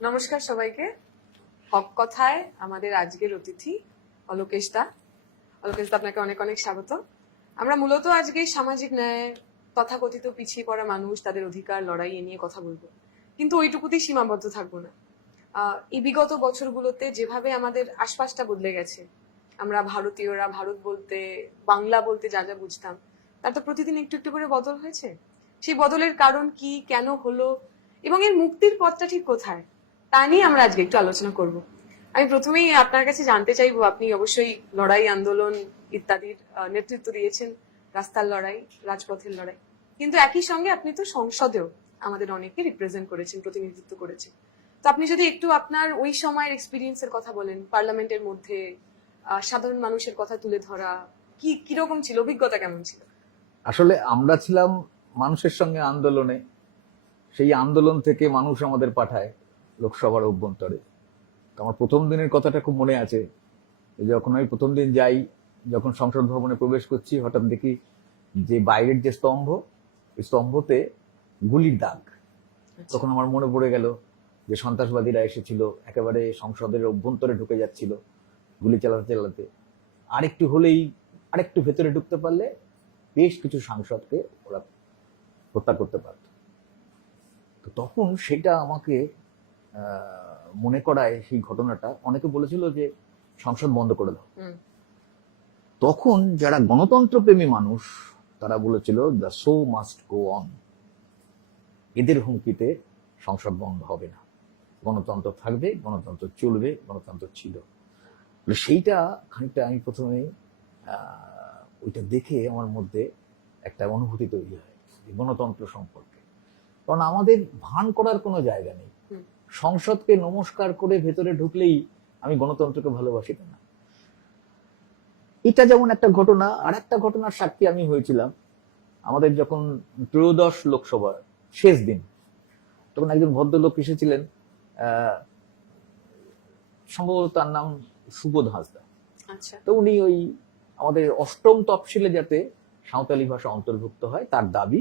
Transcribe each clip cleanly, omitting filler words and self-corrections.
নমস্কার সবাইকে। হক কথায় আমাদের আজকের অতিথি অলোকেশ দা। অলোকেশ দা, আপনাকে অনেক অনেক স্বাগত। আমরা মূলত আজকে সামাজিক ন্যায়, তথাকথিত পিছিয়ে পড়া মানুষ, তাদের অধিকার লড়াই এ নিয়ে কথা বলবো, কিন্তু ওইটুকুতেই সীমাবদ্ধ থাকবো না। এই বিগত বছরগুলোতে যেভাবে আমাদের আশপাশটা বদলে গেছে, আমরা ভারতীয়রা ভারত বলতে, বাংলা বলতে যা যা বুঝতাম, তার তো প্রতিদিন একটু একটু করে বদল হয়েছে। সেই বদলের কারণ কি, কেন হলো, এবং এর মুক্তির পথটা ঠিক কোথায়, তা নিয়ে আমরা আজকে একটু আলোচনা করব। আমি প্রথমেই আপনার কাছে জানতে চাইবো, আপনি অবশ্যই লড়াই, আন্দোলন ইত্যাদির নেতৃত্ব দিয়েছেন, রাস্তার লড়াই, রাজপথের লড়াই, কিন্তু একই সঙ্গে আপনি তো সংসদেও আমাদের অনেকে রিপ্রেজেন্ট করেছেন, প্রতিনিধিত্ব করেছেন। তো আপনি যদি একটু আপনার ওই সময়ের এক্সপিরিয়েন্সের কথা বলেন, পার্লামেন্টের মধ্যে সাধারণ মানুষের কথা তুলে ধরা, কি কিরকম ছিল, অভিজ্ঞতা কেমন ছিল? আসলে আমরা ছিলাম মানুষের সঙ্গে আন্দোলনে, সেই আন্দোলন থেকে মানুষ আমাদের পাঠায় লোকসভার অভ্যন্তরে। তো আমার প্রথম দিনের কথাটা খুব মনে আছে, যখন আমি প্রথম দিন যাই, যখন সংসদ ভবনে প্রবেশ করছি, হঠাৎ দেখি যে বাইরের যে স্তম্ভ, ওই স্তম্ভতে গুলির দাগ। তখন আমার মনে পড়ে গেল যে সন্ত্রাসবাদীরা এসেছিল, একেবারে সংসদের অভ্যন্তরে ঢুকে যাচ্ছিল গুলি চালাতে চালাতে। আরেকটু হলেই, আরেকটু ভেতরে ঢুকতে পারলে বেশ কিছু সাংসদকে ওরা হত্যা করতে পারত। তো তখন সেটা আমাকে মনে করায়, সেই ঘটনাটা অনেকে বলেছিল যে সংসদ বন্ধ করে দাও। তখন যারা গণতন্ত্রপ্রেমী মানুষ, তারা বলেছিল the show must go on, এদের হুমকিতে সংসদ বন্ধ হবে না, গণতন্ত্র থাকবে, গণতন্ত্র চলবে, গণতন্ত্র ছিল। সেইটা খানিকটা আমি প্রথমে ওইটা দেখে আমার মধ্যে একটা অনুভূতি তৈরি হয় গণতন্ত্র সম্পর্কে। কারণ আমাদের ভান করার কোনো জায়গা নেই। সংসদকে নমস্কার করে ভেতরে ঢুকলেই আমি গণতন্ত্রকে ভালোবাসি না। এটা যেমন একটা ঘটনা। আর একটা ঘটনার সাক্ষী আমি হয়েছিলাম আমাদের যখন ত্রয়োদশ লোকসভার শেষ দিন, তখন একজন ভদ্রলোক এসেছিলেন, সম্ভবত তার নাম সুবোধ হাঁসদা। তো উনি ওই আমাদের অষ্টম তফসিলে যাতে সাঁওতালি ভাষা অন্তর্ভুক্ত হয় তার দাবি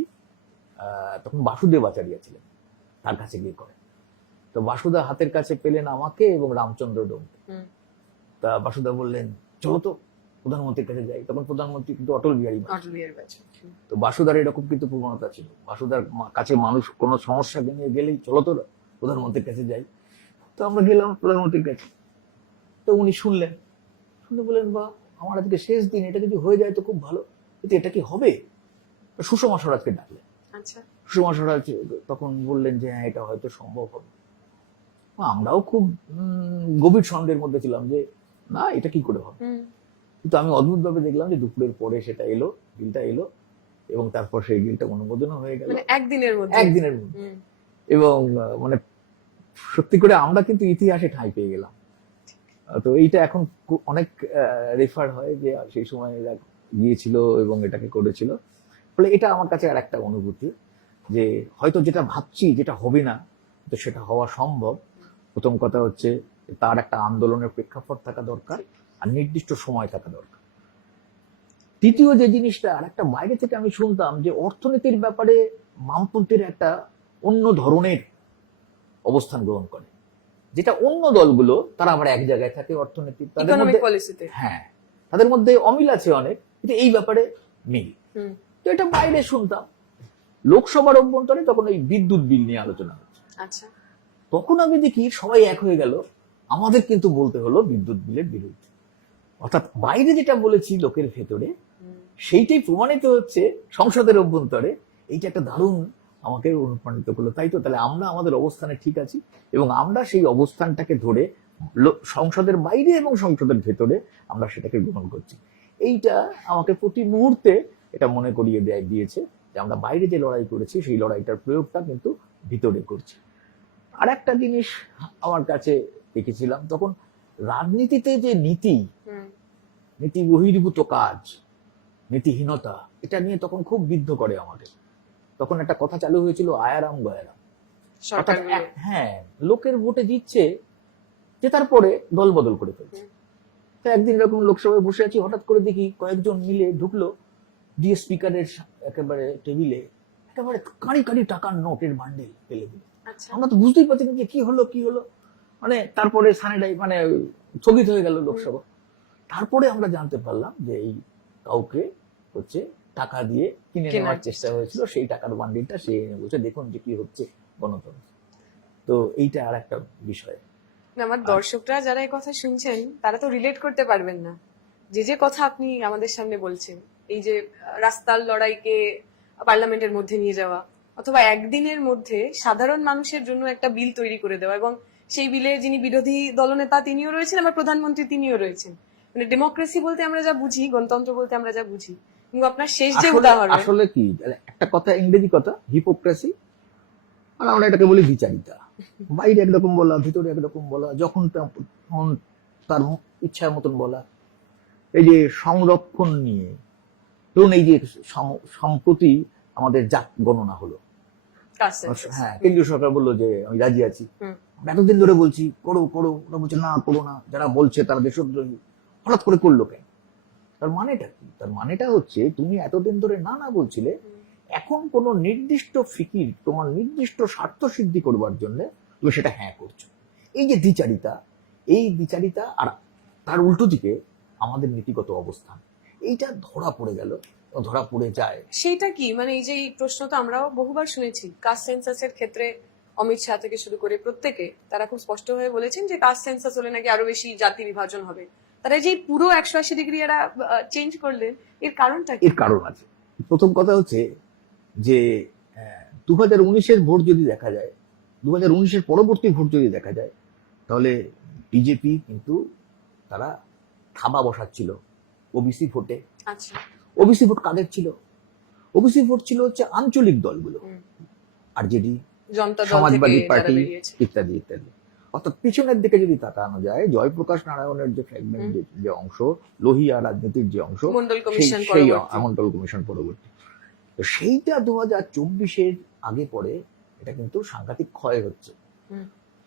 তখন বাসুদেব আচার্য ছিলেন, তার কাছে গিয়ে করেন। তো বাসুদা হাতের কাছে পেলেন আমাকে এবং রামচন্দ্র ডোমকে। তা বাসুদা বললেন, চলো তো প্রধানমন্ত্রীর কাছে যাই। তখন প্রধানমন্ত্রী কিন্তু অটল বিহারী বাজপেয়ী। তো বাসুদার এরকম কিন্তু প্রবণতা ছিল, বাসুদার কাছে মানুষ কোনো সমস্যা নিয়ে গেলেই চলো তো প্রধানমন্ত্রীর কাছে যাই। তো আমরা গেলাম প্রধানমন্ত্রীর কাছে। তো উনি শুনলেন, শুনে বললেন, বা আমার আজকে শেষ দিন, এটা যদি হয়ে যায় তো খুব ভালো, কিন্তু এটা কি হবে? সুষমা স্বরাজকে ডাকলেন। সুষমা স্বরাজ তখন বললেন যে হ্যাঁ, এটা হয়তো সম্ভব হবে। আমরাও খুব গভীর সন্দেহের মধ্যে ছিলাম যে না, এটা কি করে হবে। কিন্তু আমি অদ্ভুত ভাবে দেখলাম যে দুপুরের পরে সেটা এলো, বিলটা এলো, এবং তারপর সেই বিলটা অনুমোদনও হয়ে গেল একদিনের মধ্যে। এবং মানে সত্যি করে আমরা কিন্তু ইতিহাসে ঠাঁই পেয়ে গেলাম। তো এইটা এখন অনেক রেফার হয় যে সেই সময় এরা গিয়েছিল এবং এটাকে করেছিল। ফলে এটা আমার কাছে আর একটা অনুভূতি যে হয়তো যেটা ভাবছি যেটা হবে না, তো সেটা হওয়া সম্ভব। প্রথম কথা হচ্ছে তার একটা আন্দোলনের প্রেক্ষাপট থাকা দরকার, আর নির্দিষ্ট সময় থাকা দরকার। তৃতীয় যে জিনিসটা, আর একটা বাইরে থেকে আমি শুনতাম যে অর্থনীতির ব্যাপারে বামপন্থীর একটা অন্য ধরনের অবস্থান গ্রহণ করে, যেটা অন্য দলগুলো তারা আবার এক জায়গায় থাকে অর্থনীতি, তাদের মধ্যে হ্যাঁ, তাদের মধ্যে অমিল আছে অনেক, কিন্তু এই ব্যাপারে মিল। তো এটা বাইরে শুনতাম। লোকসভার অভ্যন্তরে তখন ওই বিদ্যুৎ বিল নিয়ে আলোচনা হচ্ছে। তখন আমি দেখি সবাই এক হয়ে গেল, আমাদের কিন্তু বলতে হলো বিদ্যুৎ বিলের বিরুদ্ধে। অর্থাৎ বাইরে যেটা বলেছি লোকের ভেতরে, সেইটাই প্রমাণিত হচ্ছে সংসদের অভ্যন্তরে। এইটা একটা দারুণ আমাকে অনুপ্রাণিত করলো। তাই তো, তাহলে আমরা আমাদের অবস্থানে ঠিক আছি, এবং আমরা সেই অবস্থানটাকে ধরে সংসদের বাইরে এবং সংসদের ভেতরে আমরা সেটাকে গ্রহণ করছি। এইটা আমাকে প্রতি মুহূর্তে এটা মনে করিয়ে দিয়েছে যে আমরা বাইরে যে লড়াই করেছি সেই লড়াইটার প্রয়োগটা কিন্তু ভিতরে করছি। আর একটা জিনিস আমার কাছে দেখেছিলাম, তখন রাজনীতিতে যে নীতি বহির্ভূত কাজ, নীতিহীনতা, এটা নিয়ে তখন খুব বিদ্ধ করে আমাদের। তখন একটা কথা চালু হয়েছিল, আয়ারাম গয়ারাম। হ্যাঁ, লোকের ভোটে জিতছে, যে তারপরে দল বদল করে ফেলছে। তো একদিন এরকম লোকসভায় বসে আছি, হঠাৎ করে দেখি কয়েকজন মিলে ঢুকলো, দিয়ে স্পিকারের একেবারে টেবিলে একেবারে কাঁড়ি কাঁড়ি টাকার নোটের বান্ডেল ফেলে দিল। আচ্ছা আমরা তো বুঝতেই পারছি না যে কি হলো মানে তারপরে মানে স্থগিত হয়ে গেল লোকসভা। তারপরে আমরা জানতে পারলাম যে এই কাউকে হচ্ছে টাকা দিয়ে কিনে নেওয়ার চেষ্টা হয়েছিল, সেই টাকার বান্ডিলটা সে এনে বলছে দেখুন যে কি হচ্ছে গণতন্ত্র। তো এইটা আর একটা বিষয়। আমার দর্শকরা যারা এই কথা শুনছেন তারা তো রিলেট করতে পারবেন না যে কথা আপনি আমাদের সামনে বলছেন, এই যে রাস্তার লড়াইকে পার্লামেন্টের মধ্যে নিয়ে যাওয়া, অথবা একদিনের মধ্যে সাধারণ মানুষের জন্য একটা বিল তৈরি করে দেওয়া, এবং সেই বিলে যিনি বিরোধী দলনেতা তিনিও রয়েছেন, আবার প্রধানমন্ত্রী তিনিও রয়েছেন। মানে ডেমোক্রেসি বলতে আমরা যা বুঝি, গণতন্ত্র বলতে আমরা যা বুঝি, কিন্তু আপনার শেষ যে উদাহরণ, আসলে কি একটা কথা, ইংরেজি কথা, হিপোক্রেসি, আর আমরা এটাকে বলি বিচারিতা। বাইরে একরকম বলা, ভিতরে একরকম বলা, যখন তার ইচ্ছার মতন বলা। এই যে সংরক্ষণ নিয়ে ধরুন, এই যে সম্প্রতি আমাদের জাত গণনা হলো, হ্যাঁ, কেন্দ্রীয় সরকার বললো যে আমি রাজি আছি, এতদিন ধরে বলছি করো করো, ওরা বলছে না করো না, যারা বলছে তারা দেশদ্রোহী। হঠাৎ করে করলো কেন? তার মানেটা কি? তার মানেটা হচ্ছে তুমি এতদিন ধরে না না বলছিলে, এখন কোন নির্দিষ্ট ফিকির, তোমার নির্দিষ্ট স্বার্থ সিদ্ধি করবার জন্য তুমি সেটা হ্যাঁ করছো। এই যে দ্বিচারিতা, এই দ্বিচারিতা, আর তার উল্টো দিকে আমাদের নীতিগত অবস্থান, এইটা ধরা পড়ে গেল, ধরা পড়ে যায়। সেইটা কি? মানে এই যে এই প্রশ্ন তো আমরাও বহুবার শুনেছি, কাস্ট সেন্সাসের ক্ষেত্রে অমিত শাহ থেকে শুরু করে প্রত্যেকে তারা খুব স্পষ্ট হয়ে বলেছেন যে কাস্ট সেন্সাস হলে নাকি আরো বেশি জাতি বিভাজন হবে। তারা যে পুরো 180 ডিগ্রি এরা চেঞ্জ করলেন, এর কারণটা কি? এর কারণ আছে। প্রথম কথা হচ্ছে যে 2019-এর ভোট যদি দেখা যায়, 2019-এর পরবর্তী ভোট যদি দেখা যায়, তাহলে বিজেপি কিন্তু তারা থাবা বসাচ্ছিল ওবিসি ভোটে। আচ্ছা, ওবিসি ভোট কাদের ছিল? ওবিসি ভোট ছিল হচ্ছে আঞ্চলিক দলগুলো, আরজেডি, সমাজবাদী পার্টি ইত্যাদি ইত্যাদি। অর্থাৎ পিছনের দিকে যদি তাকানো যায়, জয়প্রকাশ নারায়ণের যে ফ্র্যাগমেন্ট, যে অংশ, লোহিয়া রাজনীতির যে অংশ, সেই মন্ডল কমিশন পরবর্তী, তো সেইটা 2024-এর আগে পরে এটা কিন্তু সাংঘাতিক ক্ষয় হচ্ছে।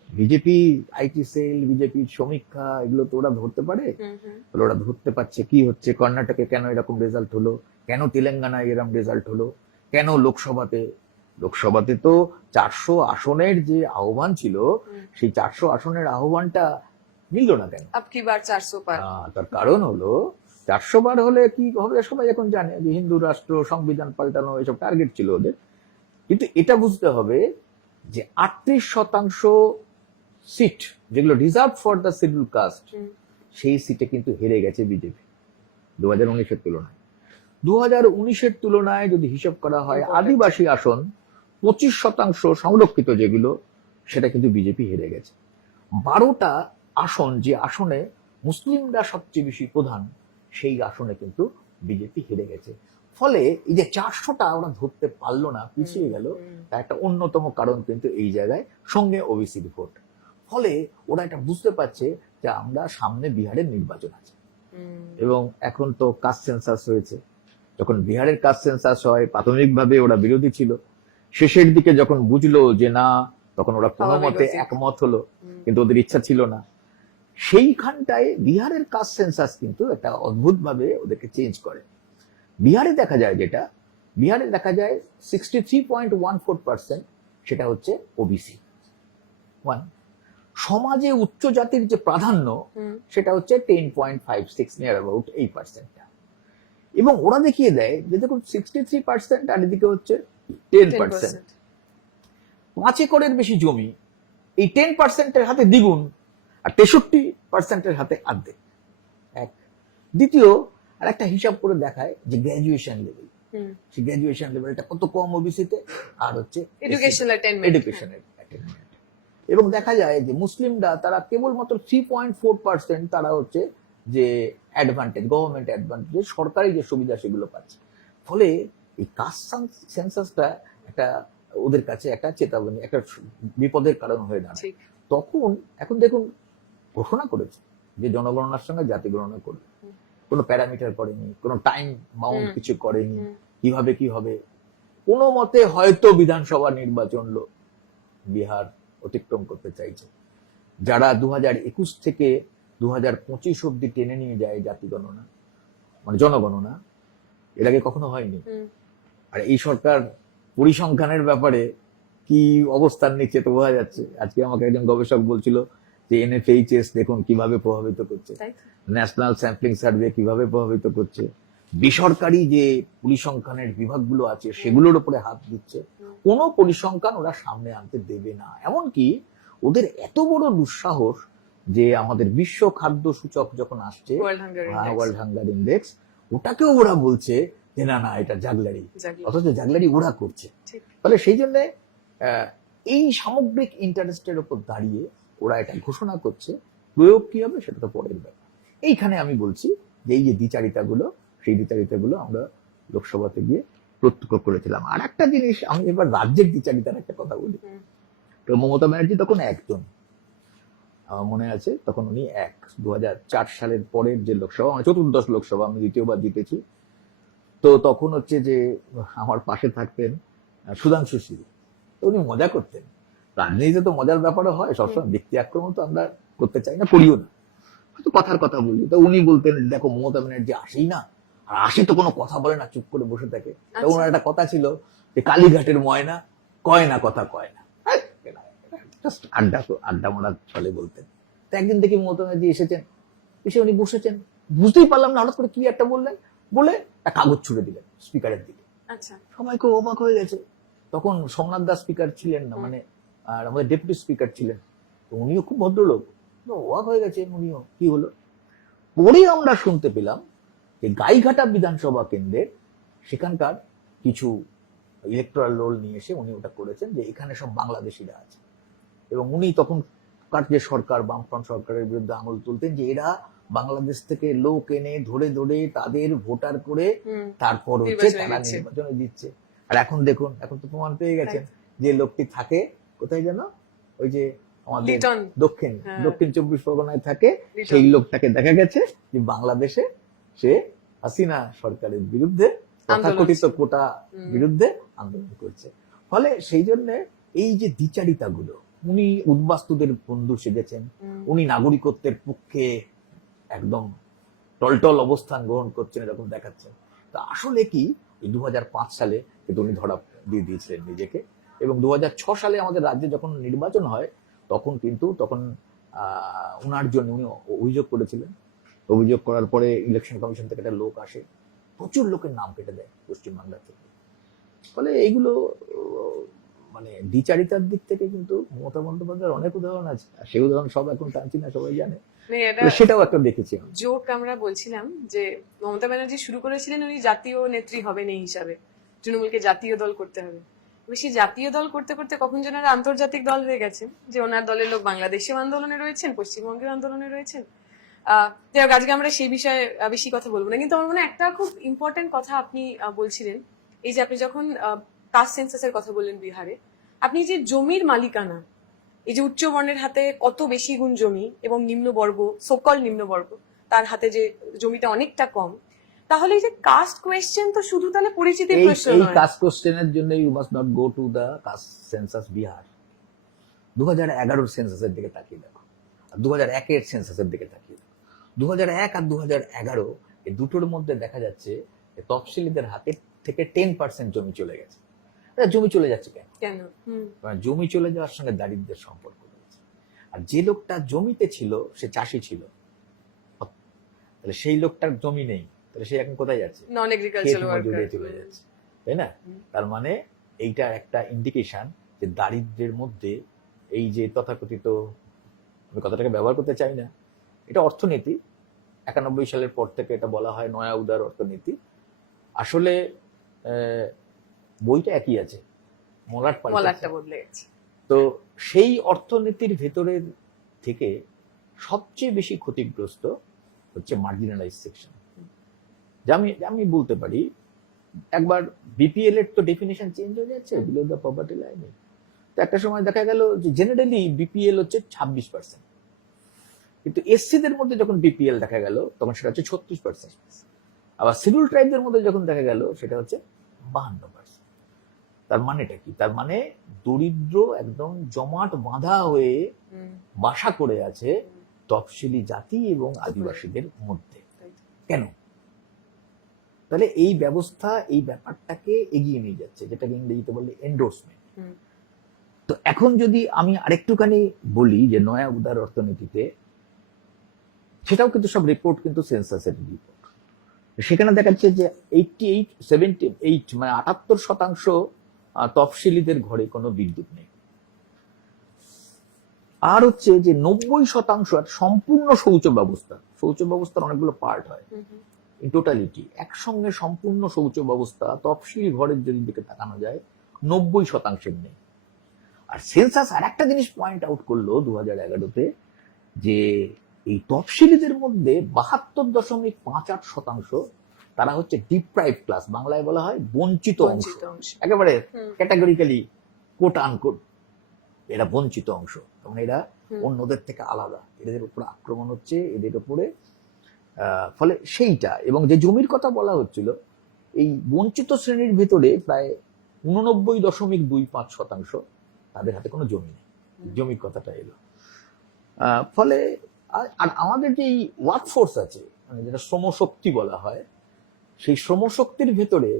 বিজেপি আইটি সেল, বিজেপির সমীক্ষা, এগুলো তো ওরা ধরতে পারে, ওরা ধরতে পারছে কি হচ্ছে কর্ণাটকে, কেন এরকম রেজাল্ট হলো, কেন তেলেঙ্গানায় এরকম রেজাল্ট হলো, কেন লোকসভাতে তো 400 আসনের যে আহ্বান ছিল, সেই 400 আসনের আহ্বানটা মিলল না কেন? আপকি বার 400 পার। তার কারণ হলো 400 বার হলে কি হবে সবাই এখন জানে, যে হিন্দু রাষ্ট্র, সংবিধান পাল্টানো, এসব টার্গেট ছিল ওদের। কিন্তু এটা বুঝতে হবে যে 38% সিট যেগুলো reserve for the schedule caste, সেই সিটে কিন্তু হেরে গেছে বিজেপি 2019-এর তুলনায়। 2019-এর তুলনায় যদি হিসাব করা হয়, আদিবাসী আসন 25% সংরক্ষিত যেগুলো, সেটা কিন্তু বিজেপি হেরে গেছে। 12টা আসন, যে আসনে মুসলিমরা সবচেয়ে বেশি প্রধান, সেই আসনে কিন্তু বিজেপি হেরে গেছে। ফলে এই যে 400টা ওরা ধরতে পারলো না, পিছিয়ে গেল, তার একটা অন্যতম কারণ কিন্তু এই জায়গায় সঙ্গে ওবিসি ভোট। ফলে ওরা এটা বুঝতে পারছে যে আমরা সামনে বিহারের নির্বাচন আছে, এবং এখন তো কাস্ট সেন্সাস হয়েছে। যখন বিহারের কাস্ট সেন্সাস হয়, প্রাথমিকভাবে ওরা বিরোধী ছিল, শেষের দিকে যখন বুঝলো যে না, তখন ওরা কোনো মতে একমত হলো, কিন্তু ওদের ইচ্ছা ছিল না। সেইখানটায় বিহারের কাস্ট সেন্সাস কিন্তু একটা অদ্ভুত ভাবে ওদেরকে চেঞ্জ করে। বিহারে দেখা যায় 63.14%, সেটা হচ্ছে ওবিসি। সমাজে উচ্চ জাতির যে প্রাধান্য, সেটা হচ্ছে 10.56, নিয়ার অ্যাবাউট 8%। এবং ওরা দেখিয়ে দেয় যে দেখুন 63%, আর এদিকে হচ্ছে 10%। 5 একরের বেশি জমি, এই 10%-এর হাতে দ্বিগুণ, আর 63%-এর হাতে অর্ধেক। এক। দ্বিতীয়, আর একটা হিসাব করে দেখায় যে গ্র্যাজুয়েশন লেভেল, সেই গ্র্যাজুয়েশন লেভেলটা কত কম ওবিসিতে, আর হচ্ছে এডুকেশনের অ্যাটেনমেন্ট। এবং দেখা যায় যে মুসলিমরা তারা কেবলমাত্র 3.4% তারা হচ্ছে যে অ্যাডভান্টেজ, গভর্নমেন্ট অ্যাডভান্টেজ, সরকারি যে সুবিধা সেগুলো পাচ্ছে। ফলে এই কাস্ট সেন্সাসটা একটা ওদের কাছে একটা চেতাবনী, একটা বিপদের কারণ হয়ে দাঁড়ায়। তখন এখন দেখুন ঘোষণা করেছে যে জনগণনার সঙ্গে জাতি গণনা করবে, কোনো প্যারামিটার করেনি, কোনো টাইম বাউন্ড কিছু করেনি, কিভাবে কি হবে। কোনো মতে হয়তো বিধানসভা নির্বাচন বিহার অতিক্রম করতে চাইছে, যারা 2021 থেকে 2025 অব্দি টেনে নিয়ে যায় জাতি গণনা, মানে জনগণনা, এর আগে কখনো হয়নি। আর এই সরকার পরিসংখ্যানের ব্যাপারে কি অবস্থান নিচ্ছে তো বোঝা যাচ্ছে। আজকে আমাকে একজন গবেষক বলছিল যে এনএফএইচএস দেখুন কিভাবে প্রভাবিত করছে, ন্যাশনাল স্যাম্পলিং সার্ভে কিভাবে প্রভাবিত করছে, বেসরকারি যে পরিসংখ্যানের বিভাগগুলো আছে সেগুলোর উপরে হাত দিচ্ছে। কোনো পরিসংখ্যান ওরা সামনে আনতে দেবে না। এমনকি ওদের এত বড় দুঃসাহস যে আমাদের বিশ্ব খাদ্য সূচক যখন আসছে, ওয়ার্ল্ড হাঙ্গার ইন্ডেক্স, ওটাকেও ওরা বলছে যে না না এটা জাগলারি, অথচ জাগলারি ওরা করছে। ফলে সেই জন্য এই সামগ্রিক ইন্টারেস্টের উপর দাঁড়িয়ে ওরা এটা ঘোষণা করছে। প্রয়োগ কি হবে সেটা তো পরের ব্যাপার। এইখানে আমি বলছি যে এই যে দ্বিচারিতাগুলো, সেই দ্বিচারিতাগুলো আমরা লোকসভাতে গিয়ে প্রত্যক্ষ করেছিলাম। আর একটা জিনিস, আমি এবার রাজ্যের দ্বিচারিতার একটা কথা বলি। তো মমতা ব্যানার্জি তখন একজন, আমার মনে আছে তখন উনি 2004 সালের পরের যে লোকসভা, মানে চতুর্দশ লোকসভা, আমি দ্বিতীয়বার জিতেছি। তো তখন হচ্ছে যে আমার পাশে থাকতেন সুধাংশু সিং। তো উনি মজা করতেন। রাজনীতিতে তো মজার ব্যাপারও হয়, সবসময় ব্যক্তি আক্রমণ তো আমরা করতে চাই না, করিও না, তো কথার কথা বলি। তো উনি বলতেন দেখো মমতা ব্যানার্জি আসেই না, আর আসে তো কোনো কথা বলে না, চুপ করে বসে থাকে। ওনার একটা কথা ছিল যে কালীঘাটের ময়না কয় না কথা কয় না, আড্ডা মারার ছলে বলতেন। তো একদিন দেখি মমতা ব্যানার্জি এসেছেন, এসে উনি বসেছেন, বুঝতেই পারলাম না হঠাৎ করে কি একটা বললেন, বলে একটা কাগজ ছুড়ে দিলেন স্পিকারের দিকে। সবাই খুব অবাক হয়ে গেছে। তখন সোমনাথ দাস স্পিকার ছিলেন না, মানে আর আমাদের ডেপুটি স্পিকার ছিলেন। তো উনিও খুব ভদ্রলোক, অবাক হয়ে গেছে উনিও, কি হলো। পরে আমরা শুনতে পেলাম যে গাইঘাটা বিধানসভা কেন্দ্রের সেখানকার কিছু ইলেকট্রাল রোল নিয়ে এসে উনি ওটা করেছেন যে এখানে সব বাংলাদেশিরা আছে, এবং উনি তখন যে সরকার, বামফ্রন্ট সরকারের বিরুদ্ধে আঙুল তুলতেন যে এরা বাংলাদেশ থেকে লোক এনে ধরে ধরে তাদের ভোটার করে তারপর হচ্ছে তারা নির্বাচনে দিচ্ছে। আর এখন দেখুন, এখন তো প্রমাণ পেয়ে গেছেন যে লোকটি থাকে কোথায় যেন, ওই যে আমাদের দক্ষিণ 24 পরগনায় থাকে, সেই লোকটাকে দেখা গেছে যে বাংলাদেশে সে হাসিনা সরকারের বিরুদ্ধে, তথাকথিত কোটা বিরুদ্ধে আন্দোলন করছে। ফলে সেই জন্য এই যে দ্বিচারিতাগুলো, উনি উদ্বাস্তুদের বন্ধু সেজেছেন, উনি নাগরিকত্বের পক্ষে একদম টলটল অবস্থান গ্রহণ করছেন এরকম দেখাচ্ছেন। তা আসলে কি 2005 সালে কিন্তু উনি ধরা দিয়ে দিয়েছিলেন নিজেকে, এবং 2006 সালে আমাদের রাজ্যে যখন নির্বাচন হয় তখন কিন্তু উনার জন্য উনি অভিযোগ করেছিলেন। অভিযোগ করার পরে ইলেকশন কমিশন থেকে একটা লোক আসে, প্রচুর লোকের নাম কেটে দেয় পশ্চিমবাংলা থেকে। ফলে এইগুলো মানে দ্বিচারিতার দিক থেকে কিন্তু মমতা বন্দ্যোপাধ্যায়ের অনেক উদাহরণ আছে, আর সেই উদাহরণ সব এখন টানছি না, সবাই জানে, সেটাও একটা দেখেছি। জোক আমরা বলছিলাম যে মমতা ব্যানার্জি শুরু করেছিলেন উনি জাতীয় নেত্রী হবেন এই হিসাবে, তৃণমূলকে জাতীয় দল করতে হবে। সেই জাতীয় দল করতে করতে কখন যেন আন্তর্জাতিক দল হয়ে গেছে, যে ওনার দলের লোক বাংলাদেশেও আন্দোলনে রয়েছেন, পশ্চিমবঙ্গের আন্দোলনে রয়েছেন। যাই হোক, আজকে আমরা সেই বিষয়ে বেশি কথা বলবো না, কিন্তু আমার মনে হয় একটা খুব ইম্পর্টেন্ট কথা আপনি বলছিলেন, এই যে আপনি যখন কাস্ট সেন্সাসের কথা বললেন বিহারে, আপনি যে জমির মালিকানা, এই যে উচ্চ বর্ণের হাতে কত বেশি গুণ জমি এবং নিম্নবর্গ, সকল নিম্নবর্গ, তার হাতে যে জমিটা অনেকটা কম, তাহলে এই যে কাস্ট কোয়েশ্চেন তো শুধু তাহলে পরিচিতির প্রশ্ন নয়। এই কাস্ট কোয়েশ্চেনের জন্য you must not go to the caste census Bihar. 2011 সেন্সাসের দিকে তাকিয়ে দেখো, আর 2001 সেন্সাসের দিকে তাকিয়ে দেখো। 2001 আর 2011 এই দুটোর মধ্যে দেখা যাচ্ছে যে তফসিলিদের হাতে থেকে 10% জমি চলে গেছে। জমি চলে যাচ্ছে কেন? জমি চলে যাওয়ার সঙ্গে দারিদ্র্যের সম্পর্ক রয়েছে। আর যে লোকটা জমিতে ছিল সে চাষি ছিল, তাহলে সেই লোকটার জমি নেই, তাহলে সে এখন কোথায় যাচ্ছে? নন এগ্রিকালচারাল ওয়ার্কার চলে যাচ্ছে, তাই না? তার মানে এইটা একটা ইন্ডিকেশন যে দারিদ্র্যের মধ্যে এই যে তথাকথিত, আমি কথাটাকে ব্যবহার করতে চাই না, এটা অর্থনীতি, 91 সালের পর থেকে এটা বলা হয় নয়া উদার অর্থনীতি। আসলে বইটা একই আছে, মলাটটা বদলে গেছে। তো সেই অর্থনীতির ভেতরের থেকে সবচেয়ে বেশি ক্ষতিগ্রস্ত হচ্ছে মার্জিনালাইজ সেকশন। আমি বলতে পারি একবার বিপিএল এর তো ডেফিনেশন চেঞ্জ হয়ে যাচ্ছে, বিলো দ্য পভার্টি লাইন। তো একটা সময় দেখা গেল যে জেনারেলি বিপিএল হচ্ছে 26%, কিন্তু এসসিদের মধ্যে যখন বিপিএল দেখা গেল তখন সেটা হচ্ছে 36%, আবার শিডিউল ট্রাইবদের মধ্যে যখন দেখা গেল সেটা হচ্ছে 52%। তার মানেটা কি? তার মানে দরিদ্র একদম জমাট বাঁধা হয়ে বাসা করে আছে তফসিলি জাতি এবং আদিবাসীদের মধ্যে। কেন? তাহলে এই ব্যবস্থা এই ব্যাপারটাকে এগিয়ে নিয়ে যাচ্ছে, যেটাকে ইংরেজিতে বলে এন্ডোর্সমেন্ট। তো এখন যদি আমি আরেকটুখানি বলি যে নয়া উদার অর্থনীতিতে, সেটাও কিন্তু সব রিপোর্ট কিন্তু সেন্সাসের রিপোর্ট। সেখানে দেখা যাচ্ছে যে 78 মানে 78% তফসিলিদের ঘরে কোনো বিদ্যুৎ নেই। আর হচ্ছে যে 90% সম্পূর্ণ শৌচ ব্যবস্থার অনেকগুলো পার্ট হয়, ইন টোটালিটি একসঙ্গে সম্পূর্ণ শৌচ ব্যবস্থা তফসিলি ঘরের যদি দিকে তাকানো যায় 90% নেই। আর সেন্সাস আর একটা জিনিস পয়েন্ট আউট করলো 2011-তে, যে এই তফসিলিদের মধ্যে 72.58% তারা হচ্ছে ডিপ্রাইভ ক্লাস, বাংলায় বলা হয় বঞ্চিত অংশ, একেবারে ক্যাটাগরিক্যালি কোট আনকোট এরা বঞ্চিত অংশ, মানে এরা অন্যদের থেকে আলাদা, এদের উপরে আক্রমণ হচ্ছে এদের উপরে। ফলে সেইটা, এবং যে জমির কথা বলা হচ্ছিল, এই বঞ্চিত শ্রেণীর ভেতরে প্রায় 89.25% তাদের হাতে কোনো জমি নেই, জমির কথাটা এলো। ফলে আর আমাদের যে ওয়ার্কফোর্স আছে, মানে যেটা শ্রমশক্তি বলা হয়, সেই শ্রমশক্তির ভেতরে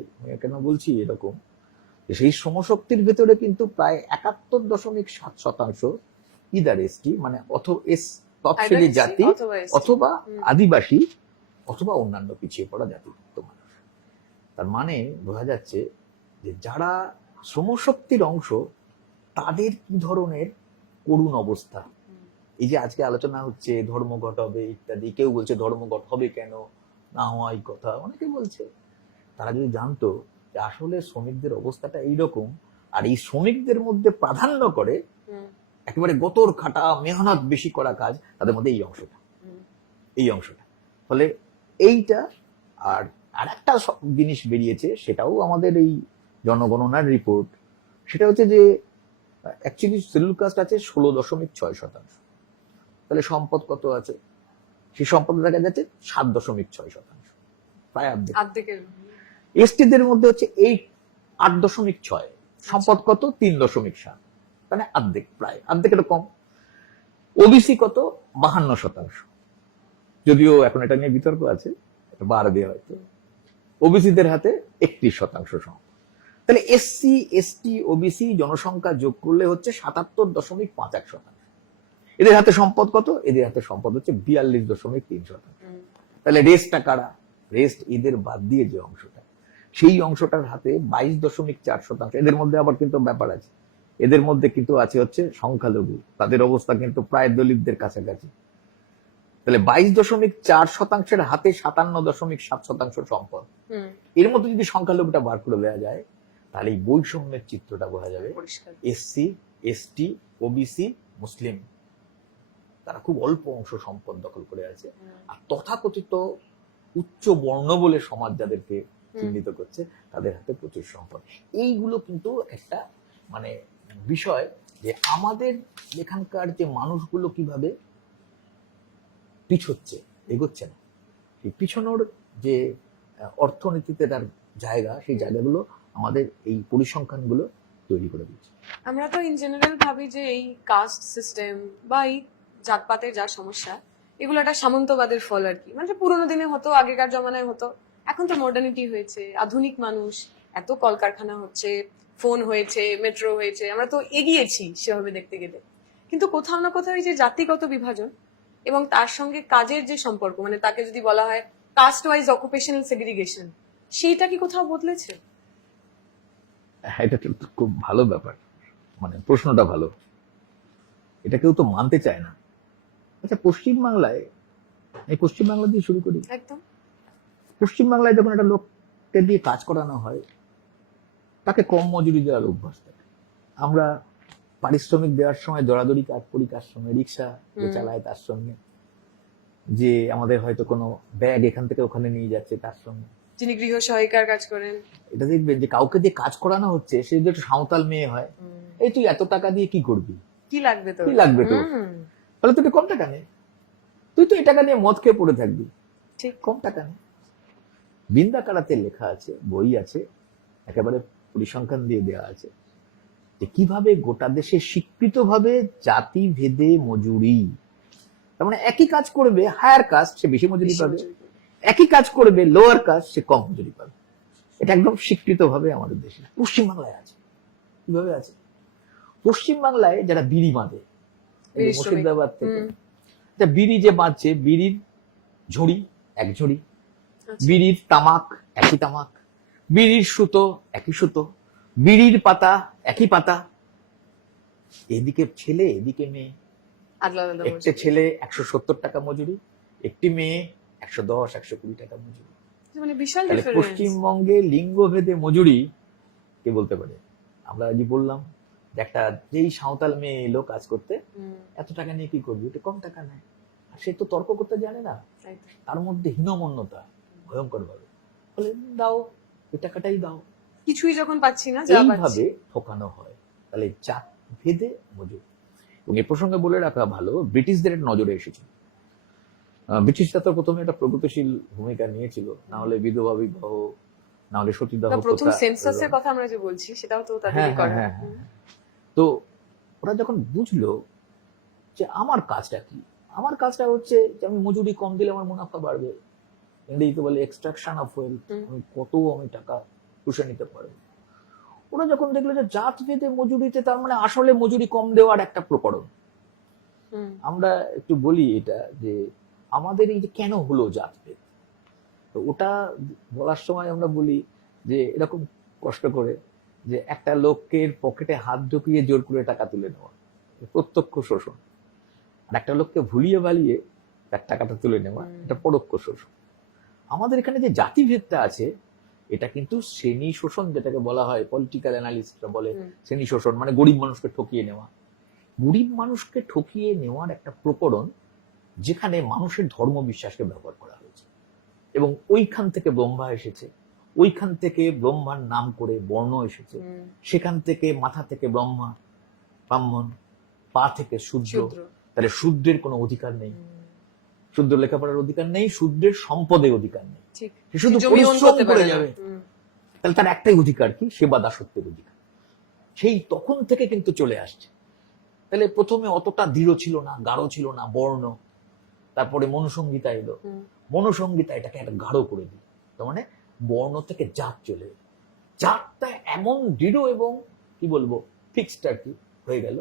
কেন বলছি এরকম, সেই শ্রমশক্তির ভেতরে কিন্তু প্রায় 71.7% ইদার এসটি, মানে তফসিলি জাতি অথবা আদিবাসী অথবা অন্যান্য পিছিয়ে পড়া জাতিভুক্ত মানুষ। তার মানে বোঝা যাচ্ছে যে যারা শ্রমশক্তির অংশ, তাদের কি ধরনের করুণ অবস্থা। এই যে আজকে আলোচনা হচ্ছে ধর্মঘট হবে ইত্যাদি, কেউ বলছে ধর্মঘট হবে কেন, না হওয়াই কথা, অনেকে বলছে। তারা যদি জানতো যে আসলে শ্রমিকদের অবস্থাটা এইরকম, আর এই শ্রমিকদের মধ্যে প্রাধান্য করে একেবারে গতর খাটা মেহনত বেশি করা কাজ, তাদের মধ্যে এই অংশটা। ফলে এইটা আর একটা জিনিস বেরিয়েছে, সেটাও আমাদের এই জনগণনার রিপোর্ট, সেটা হচ্ছে যে অ্যাকচুয়ালি শিডিউল কাস্ট আছে 16.6%। তাহলে সম্পদ কত আছে? সেই সম্পদ দেখা যাচ্ছে 7.6%, প্রায় অর্ধেকের। এসটিদের মধ্যে হচ্ছে 8.6, সম্পদ কত? 3.7, মানে অর্ধেক, প্রায় অর্ধেকের কম। ওবিসি কত? 52%, যদিও এখন এটা নিয়ে বিতর্ক আছে, বাড়া দিয়ে হয়তো। ওবিসিদের হাতে 31% সম্পদ। তাহলে এসসি এসটি ওবিসি জনসংখ্যা যোগ করলে হচ্ছে 77.51%। এদের হাতে সম্পদ কত? এদের হাতে সম্পদ হচ্ছে 42.3%। তাহলে রেস্টটা কারা? রেস্ট এদের বাদ দিয়ে যে অংশটা, সেই অংশটার হাতে 22.4%। এদের মধ্যে আবার কিন্তু ব্যাপার আছে, এদের মধ্যে কিন্তু আছে হচ্ছে সংখ্যালঘু, তাদের অবস্থা কিন্তু প্রায় দলিতদের কাছাকাছি। তাহলে 22.4%-এর হাতে 57.7% সম্পদ। এর মধ্যে যদি সংখ্যালঘুটা বার করে দেওয়া যায়, তাহলে এই বৈষম্যের চিত্রটা বোঝা যাবে। এসসি এসটি ওবিসি মুসলিম, তারা খুব অল্প অংশ সম্পদ দখল করে আছে। আর তথাকথিত উচ্চ বর্ণ বলে সমাজ যাদেরকে চিহ্নিত করছে, তাদের হাতে প্রচুর সম্পদ। এইগুলো কিন্তু একটা মানে বিষয়, যে আমাদের এখানকার যে মানুষগুলো কিভাবে পিছোচ্ছে, এগোচ্ছে না। এই পিছনোর যে অর্থনীতিতে তার জায়গা, সেই জায়গাগুলো আমাদের এই পরিসংখ্যানগুলো তৈরি করে দিচ্ছে। আমরা তো ইন জেনারেল ভাবি যে এই কাস্ট সিস্টেম বা এই জাতপাতের যা সমস্যা, এগুলো একটা সামন্তবাদের ফল আর কি। মানে পুরোনো দিনে হতো, আগেকার জমানায় হতো, এখন তো মডার্নিটি হয়েছে, আধুনিক মানুষ, এত কলকারখানা হচ্ছে, ফোন হয়েছে, মেট্রো হয়েছে, আমরা তো এগিয়েছি সেভাবে দেখতে গেলে। কিন্তু কোথাও না কোথাও এই যে জাতিগত বিভাজন এবং তার সঙ্গে কাজের যে সম্পর্ক, মানে তাকে যদি বলা হয় কাস্ট ওয়াইজ অকুপেশনাল সেগ্রিগেশন, সেইটা কি কোথাও বদলেছে? এটা খুব ভালো ব্যাপার, মানে প্রশ্নটা ভালো, এটা কেউ তো মানতে চায় না। আচ্ছা, পশ্চিমবাংলায়, এই পশ্চিমবাংলা দিয়ে শুরু করি। একদম পশ্চিমবাংলায় যখন একটা লোককে দিয়ে কাজ করানো হয়, তাকে কম মজুরি দেওয়ার অভ্যাস থাকে। আমরা পারিশ্রমিক দেওয়ার সময় দরাদরি কাজ করি কার সঙ্গে? রিক্সা চালায় তার সঙ্গে, যে আমাদের হয়তো কোনো ব্যাগ এখান থেকে ওখানে নিয়ে যাচ্ছে তার সঙ্গে, যিনি গৃহ সহায়িকার কাজ করেন। এটা দেখবেন যে কাউকে দিয়ে কাজ করানো হচ্ছে, সে যদি একটু সাঁওতাল মেয়ে হয়, এই তুই এত টাকা দিয়ে কি করবি, কি লাগবে তোর, বলে তুই কম টাকা নে, তুই তো এই টাকা নিয়ে মদ খেয়ে পড়ে থাকবি, ঠিক কম টাকা নে। বিন্দা কারাতে লেখা আছে, বই আছে, একেবারে পরিসংখ্যান দিয়ে দেওয়া আছে, যে কিভাবে গোটা দেশে স্বীকৃতভাবে জাতি ভেদে মজুরি, তার মানে একই কাজ করবে হায়ার কাস্ট সে বেশি মজুরি পাবে, একই কাজ করবে লোয়ার কাস্ট সে কম মজুরি পাবে। এটা একদম স্বীকৃতভাবে আমাদের দেশে পশ্চিমবাংলায় আছে। কিভাবে আছে? পশ্চিমবাংলায় যারা বিড়ি বাঁধে, বিড়ি শ্রমিক। মুর্শিদাবাদ থেকে, হুম। তা বিড়ি যে বাঁধছে, বিড়ির ঝুড়ি এক ঝুড়ি, আচ্ছা। বিড়ির তামাক একই তামাক, বিড়ির সুতো একই সুতো, বিড়ির পাতা একই পাতা, এদিকে ছেলে এদিকে মেয়ে। আলাদা আলাদা একটা মজুরি। ছেলে 170 টাকা মজুরি, একটি মেয়ে 110-120 টাকা মজুরি। মানে বিশাল তাহলে ডিফারেন্স। পশ্চিমবঙ্গে লিঙ্গভেদে মজুরি কে বলতে পারে? আমরা আজ বললাম যে একটা যেই সাঁওতাল মেয়ে এলো কাজ করতে, এত টাকা নিয়ে কি করবি, এটা কম টাকা নেয়, আর সে তো তর্ক করতে জানে না, তার মধ্যে হীনমন্যতা ভয়ঙ্কর ভাবে, বলে দাও ওই টাকাটাই দাও, কিছুই যখন পাচ্ছি না, যা পাচ্ছি। এইভাবে ঠকানো হয়। তাহলে জাত ভেদে মজুরি। এবং এ প্রসঙ্গে বলে রাখা ভালো, ব্রিটিশদের একটা নজরে এসেছিল। ব্রিটিশরা তো প্রথমে একটা প্রগতিশীল ভূমিকা নিয়েছিল, না হলে বিধবা বিবাহ, না হলে সতীদাহ না, প্রথম প্রথা। সেন্সাসের কথা আমরা যে বলছি সেটাও তো হ্যাঁ তাদেরই হ্যাঁ করা। হ্যাঁ হ্যাঁ। তো ওরা যখন বুঝলো যে আমার কাজটা কি, আমার কাজটা হচ্ছে যে আমি মজুরি কম দিলে আমার মুনাফা বাড়বে, ইংরেজিতে বলে এক্সট্রাকশন অফ ওয়েলথ, আমি কত আমি টাকা পুষে নিতে পারবো। ওরা যখন দেখলো যে জাত ভেদে মজুরিতে, তার মানে আসলে মজুরি কম দেওয়ার একটা প্রকরণ। আমরা একটু বলি এটা যে আমাদের এই যে কেন হলো জাত ভেদ, তো ওটা বলার সময় আমরা বলি যে এরকম কষ্ট করে যে একটা লোকের পকেটে হাত ঢুকিয়ে জোর করে টাকা তুলে নেওয়া, প্রত্যক্ষ শোষণ। আর একটা লোককে ভুলিয়ে ভালিয়ে তার টাকাটা তুলে নেওয়া, এটা পরোক্ষ শোষণ। আমাদের এখানে যে জাতিভেদটা আছে, এটা কিন্তু শ্রেণী শোষণ, যেটাকে বলা হয়, পলিটিক্যাল অ্যানালিস্টরা বলে শ্রেণী শোষণ, মানে গরিব মানুষকে ঠকিয়ে নেওয়া। গরিব মানুষকে ঠকিয়ে নেওয়ার একটা প্রকরণ, যেখানে মানুষের ধর্ম বিশ্বাসকে ব্যবহার করা হয়েছে, এবং ওইখান থেকে ব্রহ্মা এসেছে, ওইখান থেকে ব্রহ্মার নাম করে বর্ণ এসেছে, সেখান থেকে মাথা থেকে ব্রহ্মা, ব্রাহ্মণ, পা থেকে শূদ্র। তাহলে শূদ্রের কোনো অধিকার নেই, শূদ্র লেখাপড়ার অধিকার নেই, শূদ্রের সম্পদের অধিকার নেই, সে শুধু পরিশ্রম করে যাবে। তাহলে তার একটাই অধিকার কি? সেবা দাসত্বের অধিকার। সেই তখন থেকে কিন্তু চলে আসছে। তাহলে প্রথমে অতটা দৃঢ় ছিল না, গাঢ় ছিল না বর্ণ, তারপরে মনুসংহিতা এলো, মনুসংহিতা এটাকে একটা গাঢ় করে দিল। তার মানে বর্ণ থেকে জাত চলে এলো, জাতটা এমন দৃঢ় এবং কি বলবো ফিক্সড আর কি হয়ে গেল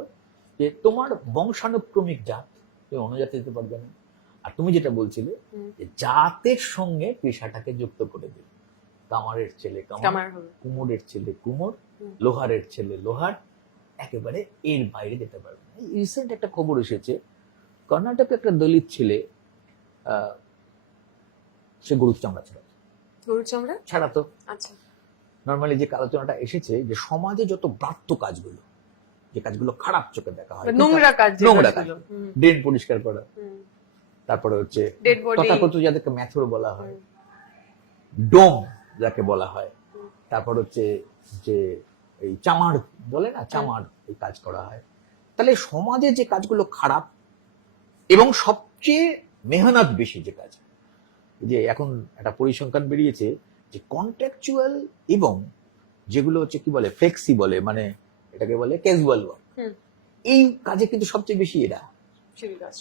যে তোমার বংশানুক্রমিক জাত, তুমি অন্য জাতে যেতে পারবে না। আর তুমি যেটা বলছিলে যে জাতের সঙ্গে পেশাটাকে যুক্ত করে দিল, কামারের ছেলে কামার, কুমোরের ছেলে কুমোর, লোহারের ছেলে লোহার, একেবারে এর বাইরে যেতে পারবে না। রিসেন্ট একটা খবর এসেছে, কর্ণাটকে একটা দলিত ছেলে, সে গরুর চামড়া ছাড়াতো। গরুর চামড়া ছাড়াতো। আচ্ছা। নর্মালি যে আলোচনাটা এসেছে যে সমাজে যত ব্রাত্য কাজগুলো, যে কাজগুলো খারাপ চোখে দেখা হয়, নোংরা কাজ, ড্রেন পরিষ্কার করা, তারপরে হচ্ছে তথাকথিত যাদেরকে ম্যাথর বলা হয়, ডোম যাকে বলা হয়, তারপর হচ্ছে যে এই চামার বলে না, চামার এই কাজ করা হয়। তাহলে সমাজে যে কাজগুলো খারাপ এবং সবচেয়ে মেহনত বেশি যে কাজ, যে এখন একটা পরিসংখ্যান বেরিয়েছে যে কন্ট্রাকচুয়াল এবং যেগুলো হচ্ছে কি বলে ফ্লেক্সি বলে, মানে এটাকে বলে ক্যাজুয়াল ওয়ার্ক, এই কাজে কিন্তু সবচেয়ে বেশি এরা।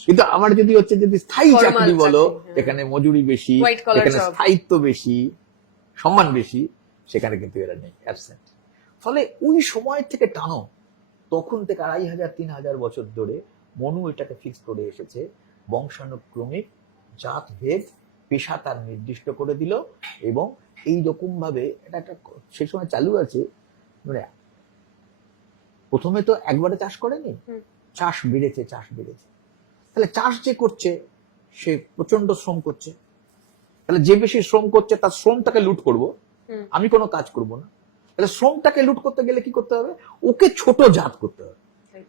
কিন্তু আমার যদি হচ্ছে যদি স্থায়ী চাকরি বলো, এখানে মজুরি বেশি, এখানে স্থায়িত্ব বেশি, সম্মান বেশি, সেখানে কিন্তু এরা নেই, অ্যাবসেন্ট। ফলে ওই সময় থেকে টানো, তখন থেকে 2500-3000 বছর ধরে মনু এটাকে ফিক্স করে এসেছে, বংশানুক্রমিক জাত ভেদ পেশা তার নির্দিষ্ট করে দিল। এবং এই রকম ভাবে এটা একটা সেই সময় চালু আছে, মানে প্রথমে তো একবারে চাষ করেনি, চাষ বেড়েছে, চাষ বেড়েছে। তাহলে চাষ যে করছে সে প্রচন্ড শ্রম করছে, তাহলে যে বেশি শ্রম করছে তার শ্রমটাকে লুট করব, আমি কোনো কাজ করব না। তাহলে শ্রমটাকে লুট করতে গেলে কি করতে হবে? ওকে ছোট জাত করতে হবে,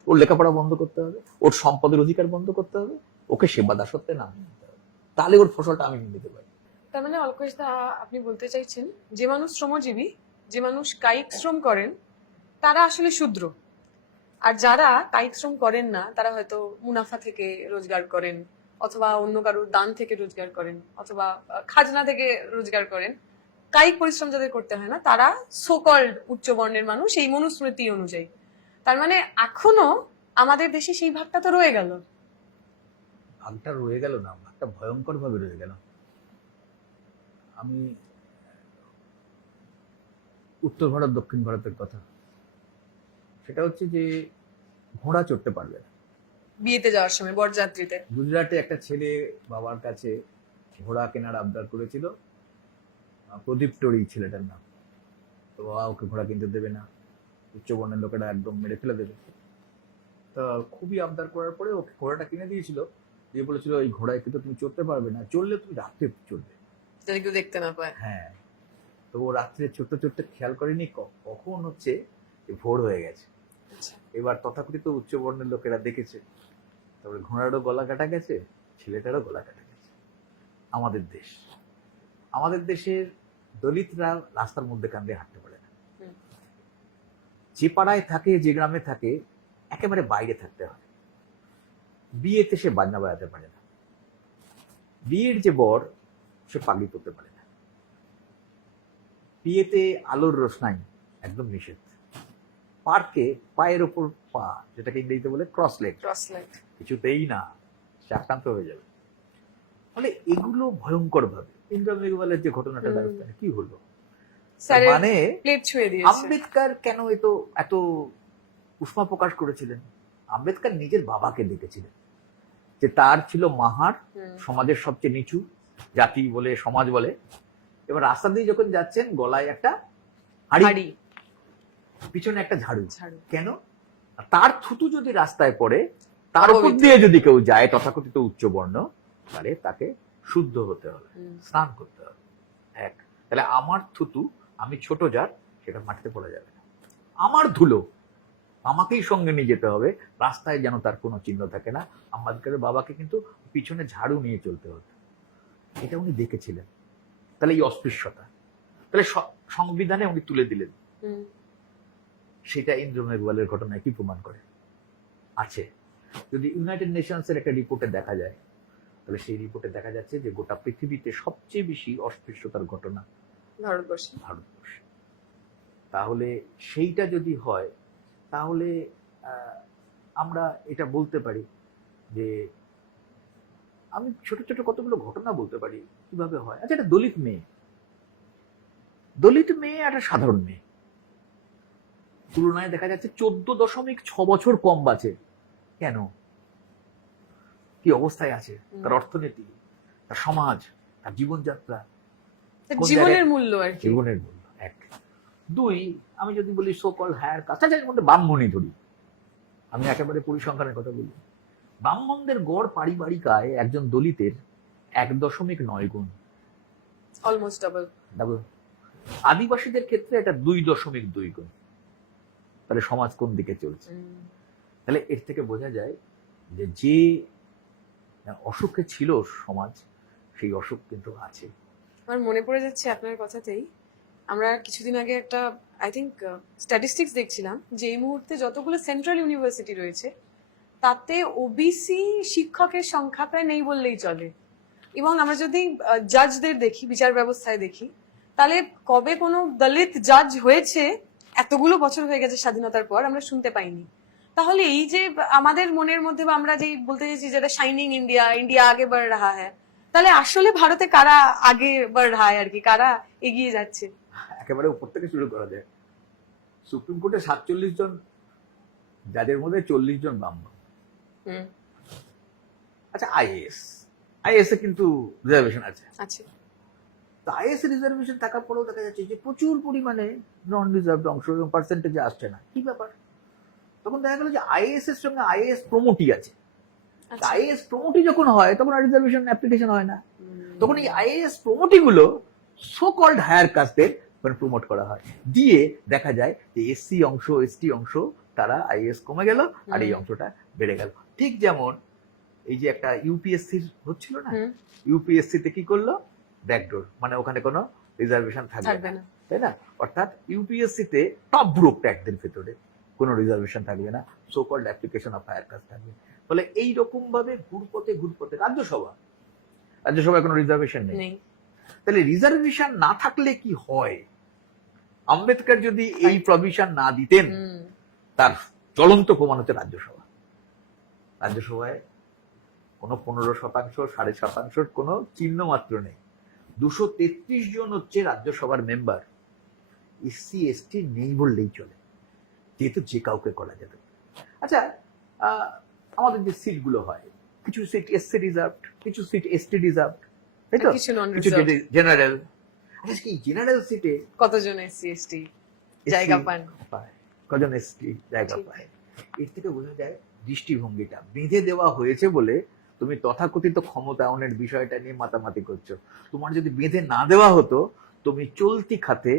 ওর লেখাপড়া বন্ধ করতে হবে, ওর সম্পদের অধিকার বন্ধ করতে হবে, ওকে সেবা দাসত্বে নামিয়ে দিতে হবে, তাহলে ওর ফসলটা আমি নিতে পারি। তার মানে অলকেশ দা, আপনি বলতে চাইছেন যে মানুষ শ্রমজীবী, যে মানুষ কায়িক শ্রম করেন, তারা আসলে শূদ্র, আর যারা কায়িক শ্রম করেন না তারা হয়তো মুনাফা থেকে রোজগার করেন, অথবা অন্য কারোর দান থেকে রোজগার করেন, অথবা খাজনা থেকে রোজগার করেন। কায়িক পরিশ্রম যাদের করতে হয় না, তারা সোকল্ড উচ্চ বর্ণের মানুষ, এই মনুস্মৃতি অনুযায়ী। তার মানে এখনো আমাদের দেশে সেই ভাগটা তো রয়ে গেল। ভাগটা রয়ে গেল না, ভাগটা ভয়ঙ্কর ভাবে রয়ে গেল। আমি উত্তর ভারত দক্ষিণ ভারতের কথা, সেটা হচ্ছে যে ঘোড়া চড়তে পারবে না। বিয়েতে যাওয়ার সময় বরযাত্রীতে গুজরাটে একটা ছেলে বাবার কাছে ঘোড়া কেনার আবদার করেছিল, প্রদীপ টড়ি ছেলেটার নাম। তো বাবা ওকে ঘোড়া কিনতে দেবে না, উচ্চবর্ণের লোকেরা একদম মেরে ফেলে দেবে। তা খুবই আবদার করার পরে ওকে ঘোড়াটা কিনে দিয়েছিল, দিয়ে বলেছিল এই ঘোড়ায় কিন্তু তুমি চড়তে পারবে না, চললে তুমি রাত্রে চড়বে, যদি কেউ দেখতে না পায়। হ্যাঁ। তো ও রাত্রে চড়তে চড়তে খেয়াল করেনি কখন হচ্ছে যে ভোর হয়ে গেছে। আচ্ছা। এবার তথাকথিত উচ্চবর্ণের লোকেরা দেখেছে, তারপরে ঘোড়ারও গলা কাটা গেছে, ছেলেটারও গলা কাটা গেছে। আমাদের দেশের দলিতরা রাস্তার মধ্যে কান্দে হাঁটতে পারে না। যে পাড়ায় থাকে, যে গ্রামে থাকে, একেবারে বাইরে থাকতে হয়। বিয়েতে সে বাজনা বাজাতে পারে না, বিয়ের যে বর সে পাগড়ি পরতে পারে না, বিয়েতে আলোর রোশনাই একদম নিষেধ, পার্কে পায়ের ওপর পা, যেটাকে ইংরেজিতে বলে ক্রস লেগ, কিছুতেই না, সে আক্রান্ত হয়ে যাবে। ফলে এগুলো ভয়ঙ্কর ভাবে ইন্দ্র মেঘওয়ালের যে ঘটনাটা রাজস্থানে কি হলো, মানে আম্বেদকর কেন এত উষ্মা প্রকাশ করেছিলেন? আম্বেদকর নিজের বাবাকে দেখেছিলেন যে তার ছিল মাহার, সমাজের সবচেয়ে নিচু জাতি বলে, সমাজ বলে। এবার রাস্তা দিয়ে যখন যাচ্ছেন, গলায় একটা হাড়ি, পিছনে একটা ঝাড়ু। কেন? তার থুতু যদি রাস্তায় পড়ে, তার উপর দিয়ে যদি কেউ যায় তথাকথিত উচ্চ বর্ণ, তাহলে তাকে শুদ্ধ হতে হবে, স্নান করতে হবে। এক, তাহলে আমার থুতু, আমি ছোট জাত, সেটা মাটিতে পড়ে যাবে না। আমার ধুলো আমাকেই সঙ্গে নিয়ে যেতে হবে, রাস্তায় যেন তার কোনো চিহ্ন থাকে না। আম্বেদকরের বাবাকে কিন্তু পিছনে ঝাড়ু নিয়ে চলতে হতো, এটা উনি দেখেছিলেন। তাহলে এই অস্পৃশ্যতা, তাহলে সংবিধানে উনি তুলে দিলেন। সেটা ইন্দ্র মেঘওয়ালের ঘটনায় কি প্রমাণ করে? আছে, যদি ইউনাইটেড নেশনস এর একটা রিপোর্টে দেখা যায়, তাহলে সেই রিপোর্টে দেখা যাচ্ছে যে গোটা পৃথিবীতে সবচেয়ে বেশি অস্পৃশ্যতার ঘটনা ভারতবর্ষে। তাহলে সেইটা যদি হয়, তাহলে আমরা এটা বলতে পারি যে, আমি ছোট ছোট কতগুলো ঘটনা বলতে পারি কিভাবে হয়। আচ্ছা, একটা দলিত মেয়ে একটা সাধারণ মেয়ে, তুলনায় দেখা যাচ্ছে 14.6 বছর কম বাঁচে। কেন? কি অবস্থায় আছে তার অর্থনীতি, তার সমাজ, তার জীবনযাত্রা, জীবনের মূল্য আর কি। জীবনের মূল্য এক। দুই, আমি যদি বলি সো কল হায়ার কাস্ট, এর মধ্যে ব্রাহ্মণই ধরি, আমি একেবারে পরিসংখ্যানের কথা বলি, ব্রাহ্মণদের গড় পারিবারিক আয় একজন দলিতের 1.9 গুণ, অলমোস্ট ডাবল। আদিবাসীদের ক্ষেত্রে এটা 2.2 গুণ। তাহলে সমাজ কোন দিকে চলছে? তাহলে এর থেকে বোঝা যায় যে অসুখে ছিল সমাজ, সেই অসুখ কিন্তু আছে। আমার মনে পড়ে যাচ্ছে আপনার কথাতেই, আমরা কিছুদিন আগে একটা আই থিঙ্ক স্ট্যাটিস্টিক্স দেখছিলাম যে এই মুহূর্তে যতগুলো সেন্ট্রাল ইউনিভার্সিটি রয়েছে তাতে ওবিসি শিক্ষকের সংখ্যা প্রায় নেই বললেই চলে। এবং আমরা যদি জাজদের দেখি, বিচার ব্যবস্থায় দেখি, তাহলে কবে কোনো দলিত জাজ হয়েছে এতগুলো বছর হয়ে গেছে স্বাধীনতার পর, আমরা শুনতে পাইনি। তাহলে এই যে আমাদের মনের মধ্যে বা আমরা যেই বলতে চাইছি যেটা শাইনিং ইন্ডিয়া, ইন্ডিয়া আগে বাড় রাহা হ্যায়, তাহলে আসলে ভারতে কারা আগে বাড় রাহা হ্যায় আর কি, কারা এগিয়ে যাচ্ছে? একেবারে উপর থেকে শুরু করা যায়। সুপ্রিম কোর্টে 47 জন, যাদের মধ্যে 40 জন ব্রাহ্মণ। আচ্ছা, আইএএস এ কিন্তু রিজার্ভেশন আছে। তো আইএএস রিজার্ভেশন থাকার পরেও দেখা যাচ্ছে যে প্রচুর পরিমাণে নন রিজার্ভড অংশ এবং পার্সেন্টেজে আসছে না। কি ব্যাপার? তখন দেখা গেল যে আইএএস এর সঙ্গে আইএএস প্রমোটই আছে। আইএএস প্রমোটই যখন হয়, তখন আর রিজার্ভেশন অ্যাপ্লিকেশন হয় না। তখন এই আইএএস প্রমোটি গুলো সো কল্ড হায়ার কাস্টের প্রমোট করা হয়, দিয়ে দেখা যায় যে এসসি অংশ, এসটি অংশ, তারা আইএএস কমে গেল আর এই অংশটা বেড়ে গেল। ঠিক যেমন এই যে একটা ইউপিএসসি হচ্ছিল না, ইউপিএসসি তে কি করলো? ব্যাকডোর, মানে ওখানে কোনো রিজার্ভেশন থাকবে না, তাই না? অর্থাৎ ইউপিএসসি তে টপ গ্রুপ ট্যাগদের ভেতরে কোনো রিজার্ভেশন থাকবে না, so called application of higher caste থাকবে। ফলে এইরকম ভাবে ঘুরপথে রাজ্যসভায় কোনো রিজার্ভেশন নেই। তাহলে রিজার্ভেশন না থাকলে কি হয়? আম্বেদকর যদি এই প্রভিশন না দিতেন, তার জ্বলন্ত প্রমাণ হচ্ছে রাজ্যসভায় কোনো 15%, 7.5% কোনো চিহ্ন মাত্র নেই। 233 জন হচ্ছে রাজ্যসভার মেম্বার, এসসি এসটি নেই বললেই চলে, যেহেতু যে কাউকে করা যাবে। আচ্ছা, আমাদের যে সিটগুলো হয়, কিছু সিট এসসি রিজার্ভড, কিছু সিট এসটি রিজার্ভড, তাই তো, কিছু নন কিছু জেনারেল। আচ্ছা, এই জেনারেল সিটে কতজন এসসি এসটি জায়গা পান? কজন এসটি জায়গা পায়? এর থেকে বোঝা যায় দৃষ্টিভঙ্গিটা বেঁধে দেওয়া হয়েছে বলে তুমি তথাকথিত ক্ষমতায়নের বিষয়টা নিয়ে মাতামাতি করছো। তোমার যদি বেঁধে না দেওয়া হতো, তুমি চলতি খাতে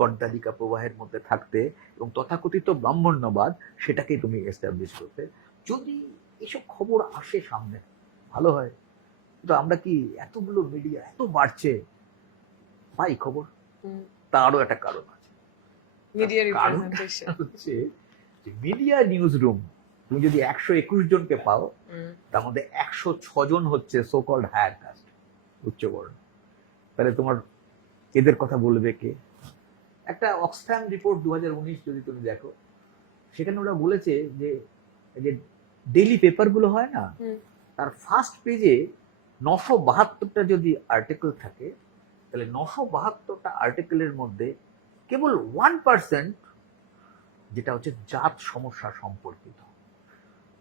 গড্ডালিকা প্রবাহের মধ্যে থাকতে এবং তথাকথিত ব্রাহ্মণ্যবাদ সেটাকেই তুমি এস্টাবলিশ করতে। যদি এসব খবর আসে সামনে ভালো হয়, কিন্তু আমরা কি এতগুলো মিডিয়া এত বাড়ছে পাই খবর? তারও একটা কারণ আছে। মিডিয়া কারণ রিপ্রেজেন্টেশন হচ্ছে যে মিডিয়া নিউজ রুম তুমি যদি 121 জনকে পাও, তার মধ্যে 106 জন হচ্ছে সো কল্ড হায়ার কাস্ট, উচ্চবর্ণ। তাহলে তোমার এদের কথা বলবে কে? একটা অক্সফ্যাম রিপোর্ট 2019 যদি তুমি দেখো, সেখানে ওরা বলেছে যে ডেইলি পেপার গুলো হয় না, তার ফার্স্ট পেজে 972টা যদি আর্টিকেল থাকে, তাহলে 972টা আর্টিকেলের মধ্যে কেবল 1% যেটা হচ্ছে জাত সমস্যা সম্পর্কিত।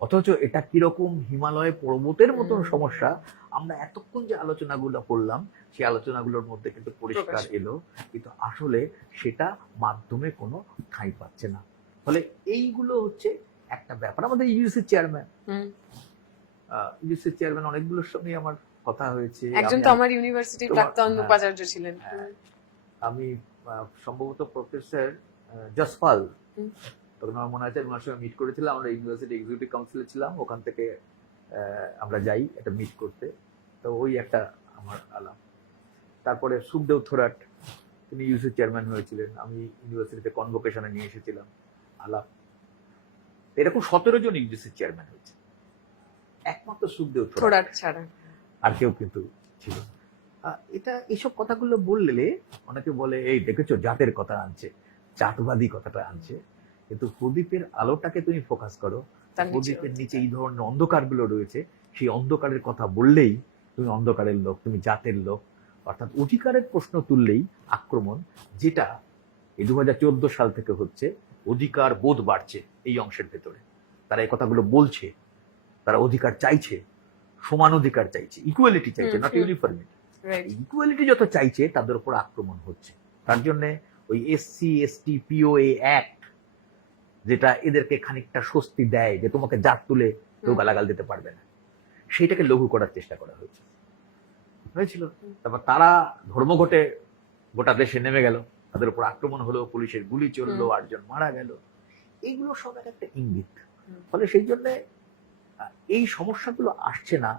অথচ এটা কিরকম হিমালয় পর্বতের মতন সমস্যা, আমরা এতক্ষণ যে আলোচনাগুলো করলাম সেই আলোচনাগুলোর মধ্যে কিন্তু পরিষ্কার এলো, কিন্তু আসলে সেটা মাধ্যমে কোনো ঠাঁই পাচ্ছে না। ফলে এইগুলো হচ্ছে একটা ব্যাপার। আমাদের ইউসির চেয়ারম্যান অনেকগুলোর সঙ্গে আমার কথা হয়েছে। একজন তো আমার ইউনিভার্সিটির প্রাক্তন উপাচার্য ছিলেন। আমি সম্ভবত প্রফেসর জসপাল, তখন আমার মনে আছে ওনার সঙ্গে মিট করেছিলাম। আমরা ইউনিভার্সিটি এক্সিকিউটিভ কাউন্সিলে ছিলাম, ওখান থেকে আমরা যাই একটা মিট করতে, তো ওই একটা আমার আলাপ। তারপরে সুখদেব থোরাট, তিনি ইউসি চেয়ারম্যান হয়েছিলেন, আমি ইউনিভার্সিটিতে কনভোকেশনে নিয়ে এসেছিলাম, আলাপ। এরকম 17 জন ইউজিসি চেয়ারম্যান হয়েছে, একমাত্র সুখদেব থোরাট ছাড়া আর কেউ কিন্তু ছিল। এটা এইসব কথাগুলো বললে অনেকে বলে এই দেখেছো জাতের কথা আনছে, জাতবাদী কথাটা আনছে, কিন্তু প্রদীপের আলোটাকে তুমি ফোকাস করো, প্রদীপের নিচে এই ধরনের অন্ধকার গুলো রয়েছে, সেই অন্ধকারের কথা বললেই তুমি অন্ধকারের লোক, তুমি জাতের লোক। অর্থাৎ অধিকারের প্রশ্ন তুললেই আক্রমণ, যেটা এই 2014 সাল থেকে হচ্ছে। অধিকার বোধ বাড়ছে এই অংশের ভেতরে, তারা এই কথাগুলো বলছে, তারা অধিকার চাইছে, সমান অধিকার চাইছে, ইকুয়ালিটি চাইছে, নট ইউনিফর্মিটি। ইকুয়ালিটি যত চাইছে তাদের উপর আক্রমণ হচ্ছে। তার জন্য ওই এসসি এসটি পিওএ অ্যাক্ট, যেটা এদেরকে খানিকটা স্বস্তি দেয় যে তোমাকে জাত তুলে কেউ গালাগাল দিতে পারবে না, সেইটাকে লঘু করার চেষ্টা করা হয়েছিল। তারপর তারা ধর্মঘটে গোটা দেশে নেমে গেল, তাদের উপর আক্রমণ হলো, পুলিশের গুলি চললো, 8 জন মারা গেল। এইগুলো সব একটা ইঙ্গিত। ফলে সেই জন্য এই সমস্যাগুলো আসছে না।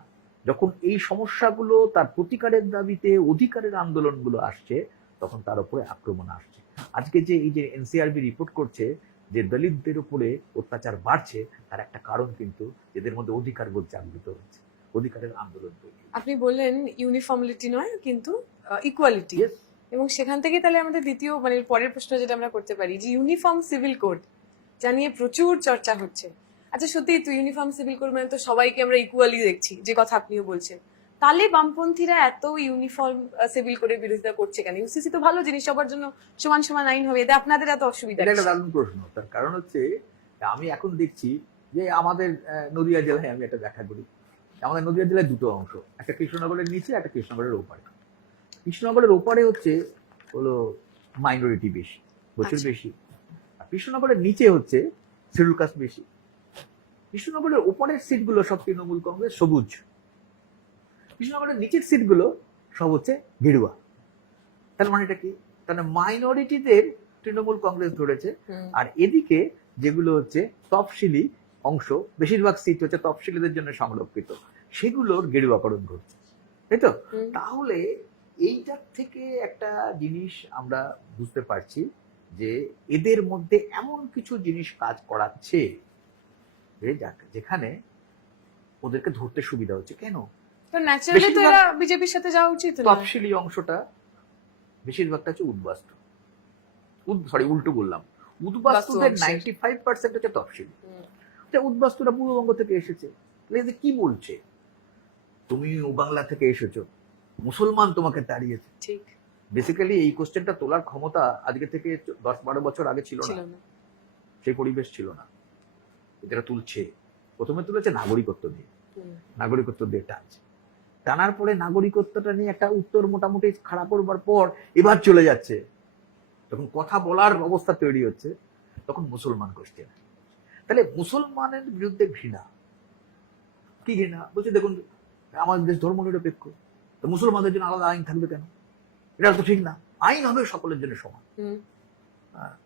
যখন এই সমস্যাগুলো তার প্রতিকারের দাবিতে অধিকারের আন্দোলনগুলো আসছে, তখন তার উপরে আক্রমণ আসছে। আজকে যে এই যে এনসিআরবি রিপোর্ট করছে যে দলিতদের উপরে অত্যাচার বাড়ছে, তার একটা কারণ কিন্তু এদের মধ্যে অধিকার বোধ জাগ্রত হচ্ছে, অধিকারের আন্দোলন তৈরি। আপনি বললেন ইউনিফর্মিটি নয় কিন্তু ইকুয়ালিটি, এবং সেখান থেকে তাহলে আমাদের দ্বিতীয় মানে পরের প্রশ্ন যেটা আমরা করতে পারি যে ইউনিফর্ম সিভিল কোড যা নিয়ে প্রচুর চর্চা হচ্ছে। আচ্ছা সত্যি তো ইউনিফর্ম সিভিল কোড মানে তো সবাইকে আমরা ইকুয়ালি দেখছি, যে কথা আপনিও বলছেন, তাহলে বামপন্থীরা এত ইউনিফর্ম সিভিল কোডের বিরোধিতা করছে কেন? ইউসিসি তো ভালো জিনিস, সবার জন্য সমান সমান আইন হবে, এতে আপনাদের এত অসুবিধা? এটা একটা দারুণ প্রশ্ন। তার কারণ হচ্ছে আমি এখন দেখছি যে আমাদের নদিয়া জেলায়, আমি একটা ব্যাখ্যা করি, আমাদের নদিয়া জেলায় দুটো অংশ, একটা কৃষ্ণনগরের নিচে, একটা কৃষ্ণনগরের ওপারে। কৃষ্ণনগরের ওপারে হলো মাইনরিটি বেশি, প্রচুর বেশি। আর কৃষ্ণনগরের নিচে হচ্ছে শিডিউল কাস্ট বেশি। কৃষ্ণনগরের ওপরের সিটগুলো সব তৃণমূল কংগ্রেস, সবুজ। কৃষ্ণনগরের নিচের সিটগুলো সব হচ্ছে গেরুয়া। তার মানে এটা কি? তাহলে মাইনরিটিদের তৃণমূল কংগ্রেস ধরেছে, আর এদিকে যেগুলো হচ্ছে তফসিলি অংশ, বেশিরভাগ সিট হচ্ছে তফসিলিদের জন্য সংরক্ষিত, সেগুলোর গেরুয়াকরণ ঘটছে, তাই তো? তাহলে এইটার থেকে একটা জিনিস আমরা বুঝতে পারছি যে এদের মধ্যে এমন কিছু জিনিস কাজ করাচ্ছে যেখানে ওদেরকে ধরতে সুবিধা হচ্ছে। কেন? ন্যাচারালি তো এরা বিজেপির সাথে যাওয়া উচিত। তফসিলি অংশটা বেশিরভাগটা হচ্ছে উদ্বাস্তু, উল্টো বললাম, উদ্বাস্তুদের 95% হচ্ছে তফসিলি। উদ্বাস্তুরা পূর্ববঙ্গ থেকে এসেছে। কি বলছে? তুমি ও বাংলা থেকে এসেছো, মুসলমান তোমাকে তাড়িয়েছে। ঠিক। বেসিক্যালি এই কোশ্চেনটা তোলার ক্ষমতা আজকে থেকে 10-12 বছর আগে ছিল না, সেই পরিবেশ ছিল না। এরা তুলছে, প্রথমে তুলেছে নাগরিকত্ব দিয়ে, নাগরিকত্ব দিয়ে টানছে, টানার পরে নাগরিকত্বটা নিয়ে একটা উত্তর মোটামুটি খারাপ করবার পর এবার চলে যাচ্ছে, তখন কথা বলার অবস্থা তৈরি হচ্ছে, তখন মুসলমান কোশ্চেন। তাহলে মুসলমানের বিরুদ্ধে ঘৃণা, কি ঘৃণা? বলছে দেখুন আমাদের দেশ ধর্ম নিরপেক্ষ, তো মুসলমানদের জন্য আলাদা আইন থাকবে কেন? এটা তো ঠিক না, আইন হবে সকলের জন্য সমান।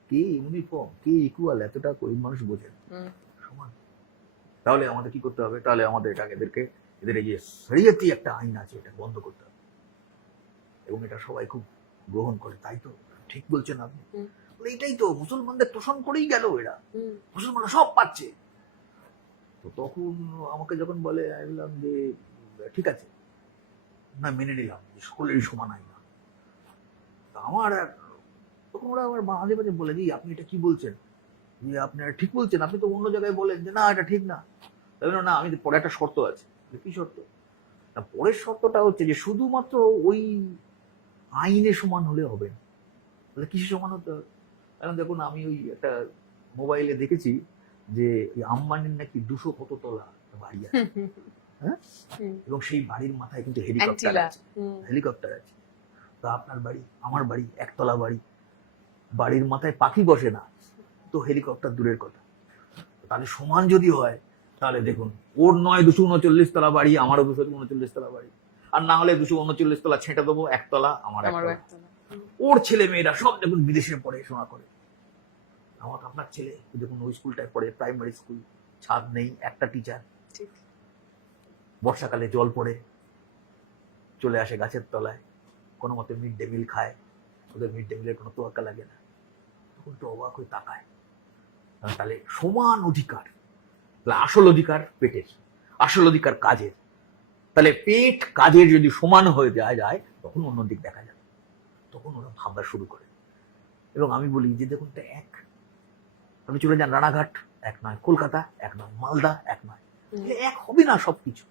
কে ইউনিফর্ম, কে ইকুয়াল, এতটা গরিব মানুষ বোঝেন সমান। তাহলে আমাদের কি করতে হবে? তাহলে আমাদের এদেরকে এদের এই যে শরিয়তি একটা আইন আছে এটা বন্ধ করতে হবে, এবং এটা সবাই খুব গ্রহণ করে। তাই তো ঠিক বলছেন আপনি, এটাই তো মুসলমানদের তোষণ করেই গেল এরা, মুসলমানরা সব পাচ্ছে। তো তখন আমাকে যখন বলে, আমি বললাম যে ঠিক আছে, না মেনে নিলাম যে সকলেরই সমান আইন। আমার তখন ওরা আমার মাঝে মাঝে বলে, যে আপনি এটা কি বলছেন, যে আপনারা ঠিক বলছেন, আপনি তো অন্য জায়গায় বলেন যে না এটা ঠিক না। না, আমি পরে একটা শর্ত আছে। কি শর্ত? না, পরের শর্তটা হচ্ছে যে শুধুমাত্র ওই আইনে সমান হলে হবে না। কিসে সমান হতে হবে? কারণ দেখুন, আমি ওই একটা মোবাইলে দেখেছি যে আম্বানির নাকি 200 কত তলা বাড়ি আছে, হ্যাঁ, এবং সেই বাড়ির মাথায় কিন্তু হেলিকপ্টার আছে, হেলিকপ্টার আছে। তো আপনার বাড়ি, আমার বাড়ি, একতলা বাড়ি, বাড়ির মাথায় পাখি বসে না, তো হেলিকপ্টার দূরের কথা। তাহলে সমান যদি হয়, তাহলে দেখুন ওর নয় 239 তলা বাড়ি, আমারও 239 তলা বাড়ি, আর না হলে 239 তলা ছেঁটে দেবো, একতলা আমার, একতলা। ওর ছেলে মেয়েরা সব দেখুন বিদেশে পড়াশোনা করে, আমার আপনার ছেলে দেখুন ওই স্কুলটায় পড়ে, প্রাইমারি স্কুল, ছাদ নেই, একটা টিচার, বর্ষাকালে জল পড়ে, চলে আসে গাছের তলায়, কোনো মতে মিড ডে মিল খায়, ওদের মিড ডে মিলের কোনো তোয়াক্কা লাগে না। তখন তো অবাক হয়ে তাকায়, তাহলে সমান অধিকার, আসল অধিকার পেটের, আসল অধিকার কাজের, তাহলে পেট কাজের যদি সমান হয়ে যায় তখন অন্য দিক দেখা যাবে, তখন ওরা ভাবনা শুরু করে। এবং আমি বলি যে দেখুন তো এক, আপনি চলে যান রানাঘাট, এক নয়, কলকাতা এক নয়, মালদা এক নয়, এক হবে না, সবকিছু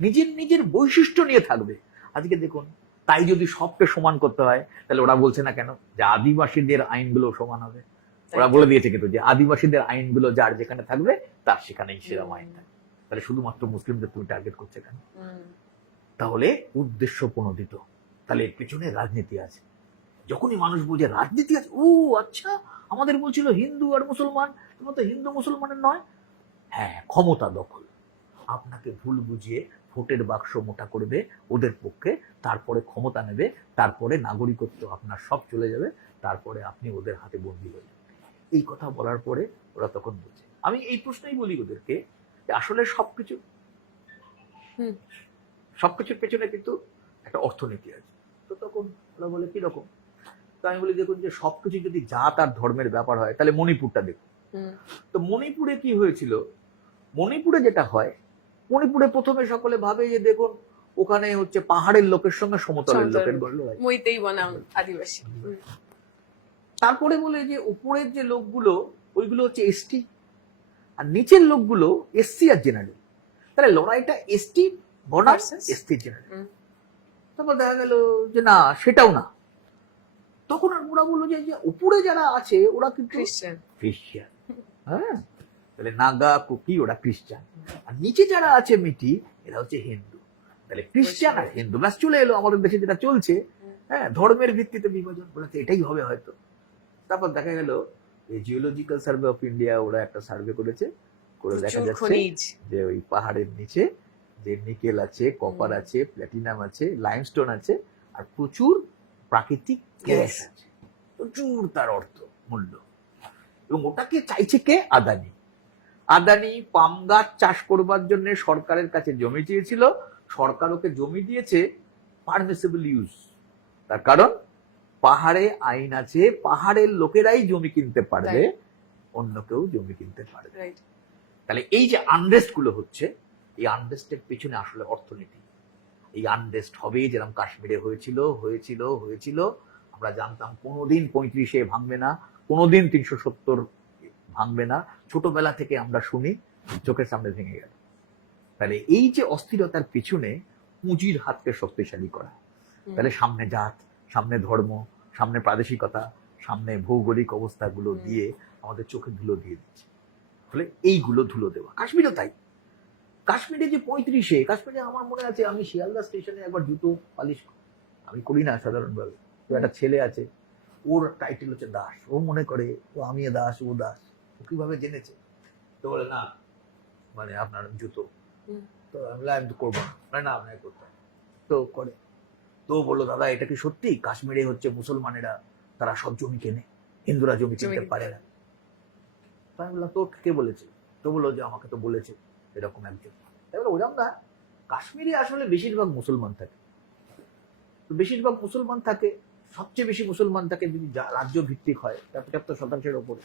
নিজের নিজের বৈশিষ্ট্য নিয়ে থাকবে। আজকে দেখুন, তাই যদি সবকে সমান করতে হয়, তাহলে ওরা বলছে না কেন যে আদিবাসীদের আইনগুলো সমান হবে? ওরা বলে দিয়েছে কিন্তু যে আদিবাসীদের আইনগুলো যার যেখানে থাকবে তার সেখানেই সেরকম আইন থাকবে। তাহলে শুধুমাত্র মুসলিমদের তুমি টার্গেট করছে কেন? তাহলে উদ্দেশ্য প্রণোদিত, তাহলে এর পেছনে রাজনীতি আছে। যখনই মানুষ বুঝে রাজনীতি আছে, ও আচ্ছা, আমাদের বলছিল হিন্দু আর মুসলমান, তোমার তো হিন্দু মুসলমানের নয়, হ্যাঁ, ক্ষমতা দখল, আপনাকে ভুল বুঝিয়ে ভোটের বাক্স মোটা করবে ওদের পক্ষে, তারপরে ক্ষমতা নেবে, তারপরে নাগরিকত্ব আপনার সব চলে যাবে, তারপরে আপনি ওদের হাতে বন্দী হয়ে যাবেন। এই কথা বলার পরে ওরা তখন বুঝে। আমি এই প্রশ্নই বলি ওদেরকে, আসলে সবকিছুর পেছনে কিন্তু একটা অর্থনীতি আছে। তো তখন ওরা বলে কিরকম? তো আমি বলি দেখুন, যে সবকিছু যদি জাত আর ধর্মের ব্যাপার হয়, তাহলে মণিপুরটা দেখুন। তো মণিপুরে কি হয়েছিল? মণিপুরে যেটা হয়, মণিপুরে প্রথমে সকলে ভাবে যে দেখুন ওখানে হচ্ছে পাহাড়ের লোকের সঙ্গে সমতলের লোকের লড়াই, মইতেই বনাম আদিবাসী। তারপরে বলে যে উপরের যে লোকগুলো ওইগুলো হচ্ছে এসটি, আর নিচের লোকগুলো এসসি আর জেনারেল। তাহলে লড়াইটা এসটি বনাম এসটি জেনারেল। তারপর দেখা গেল যে না, সেটাও না। তখন ওরা বললো যে উপরে যারা আছে ওরা কিন্তু খ্রিস্টান, হ্যাঁ, তাহলে নাগা, কুকি ওরা খ্রিস্টান, আর নিচে যারা আছে মিটি এরা হচ্ছে হিন্দু। তাহলে খ্রিস্টান আর হিন্দু ব্যাস চলে এলো আমাদের দেশে যেটা চলছে, হ্যাঁ, ধর্মের ভিত্তিতে বিভাজন বলেছে, এটাই হবে হয়তো। তারপর দেখা গেল এই জিওলজিক্যাল সার্ভে অফ ইন্ডিয়া ওরা একটা সার্ভে করেছে, করে দেখা যাচ্ছে যে ওই পাহাড়ের নিচে যে নিকেল আছে, কপার আছে, প্ল্যাটিনাম আছে, লাইমস্টোন আছে, আর প্রচুর প্রাকৃতিক গ্যাস আছে, প্রচুর তার অর্থ মূল্য। এবং ওটাকে চাইছে কে? আদানি। আদানি পাম গাছ চাষ করবার জন্য সরকারের কাছে জমি চেয়েছিল, সরকার ওকে জমি দিয়েছে পারমিসিবল ইউজ। তার কারণ পাহাড়ে আইন আছে, পাহাড়ের লোকেরাই জমি কিনতে পারবে, অন্য কেউ জমি কিনতে পারবে। তাহলে এই যে আনরেস্ট গুলো হচ্ছে, এই আনরেস্টের পেছনে আসলে অর্থনীতি। এই আনরেস্ট হবে যেরকম কাশ্মীরে হয়েছিল, আমরা জানতাম কোনোদিন 35-এ ভাঙবে না, কোনোদিন 370 ভাঙবে না, ছোটবেলা থেকে আমরা শুনি, চোখের সামনে ভেঙে গেল। তাহলে এই যে অস্থিরতার পিছনে পুঁজির হাতকে শক্তিশালী করা, তাহলে সামনে জাত, সামনে ধর্ম, সামনে প্রাদেশিকতা, সামনে ভৌগোলিক অবস্থাগুলো দিয়ে আমাদের চোখে ধুলো দিয়ে দিচ্ছে। ফলে এইগুলো ধুলো দেওয়া। কাশ্মীরও তাই। কাশ্মীরে যে 35-এ, কাশ্মীরে আমার মনে আছে আমি শিয়ালদা স্টেশনে একবার জুতো পালিশ, আমি করি না সাধারণভাবে, তো একটা ছেলে আছে, ওর টাইটেল হচ্ছে দাস, ও মনে করে ও আমি দাস, ও দাস, ও কিভাবে জেনেছে, তো বলে না মানে আপনার জুতো, তো আমি তো করবো না, না আপনাকে করতে হবে, তো করে। তো বললো দাদা এটা কি সত্যি কাশ্মীরে হচ্ছে মুসলমানেরা তারা সব জমি কেনে, হিন্দুরা জমি কিনতে পারে না? আমি বললাম তোর কে বলেছে? তো বললো যে আমাকে তো বলেছে এরকম একজন। তাই বলে ওরকম না, কাশ্মীরে আসলে বেশিরভাগ মুসলমান থাকে, তো বেশিরভাগ মুসলমান থাকে, সবচেয়ে বেশি মুসলমান থাকে যদি রাজ্য ভিত্তিক হয় 75%-এর ওপরে,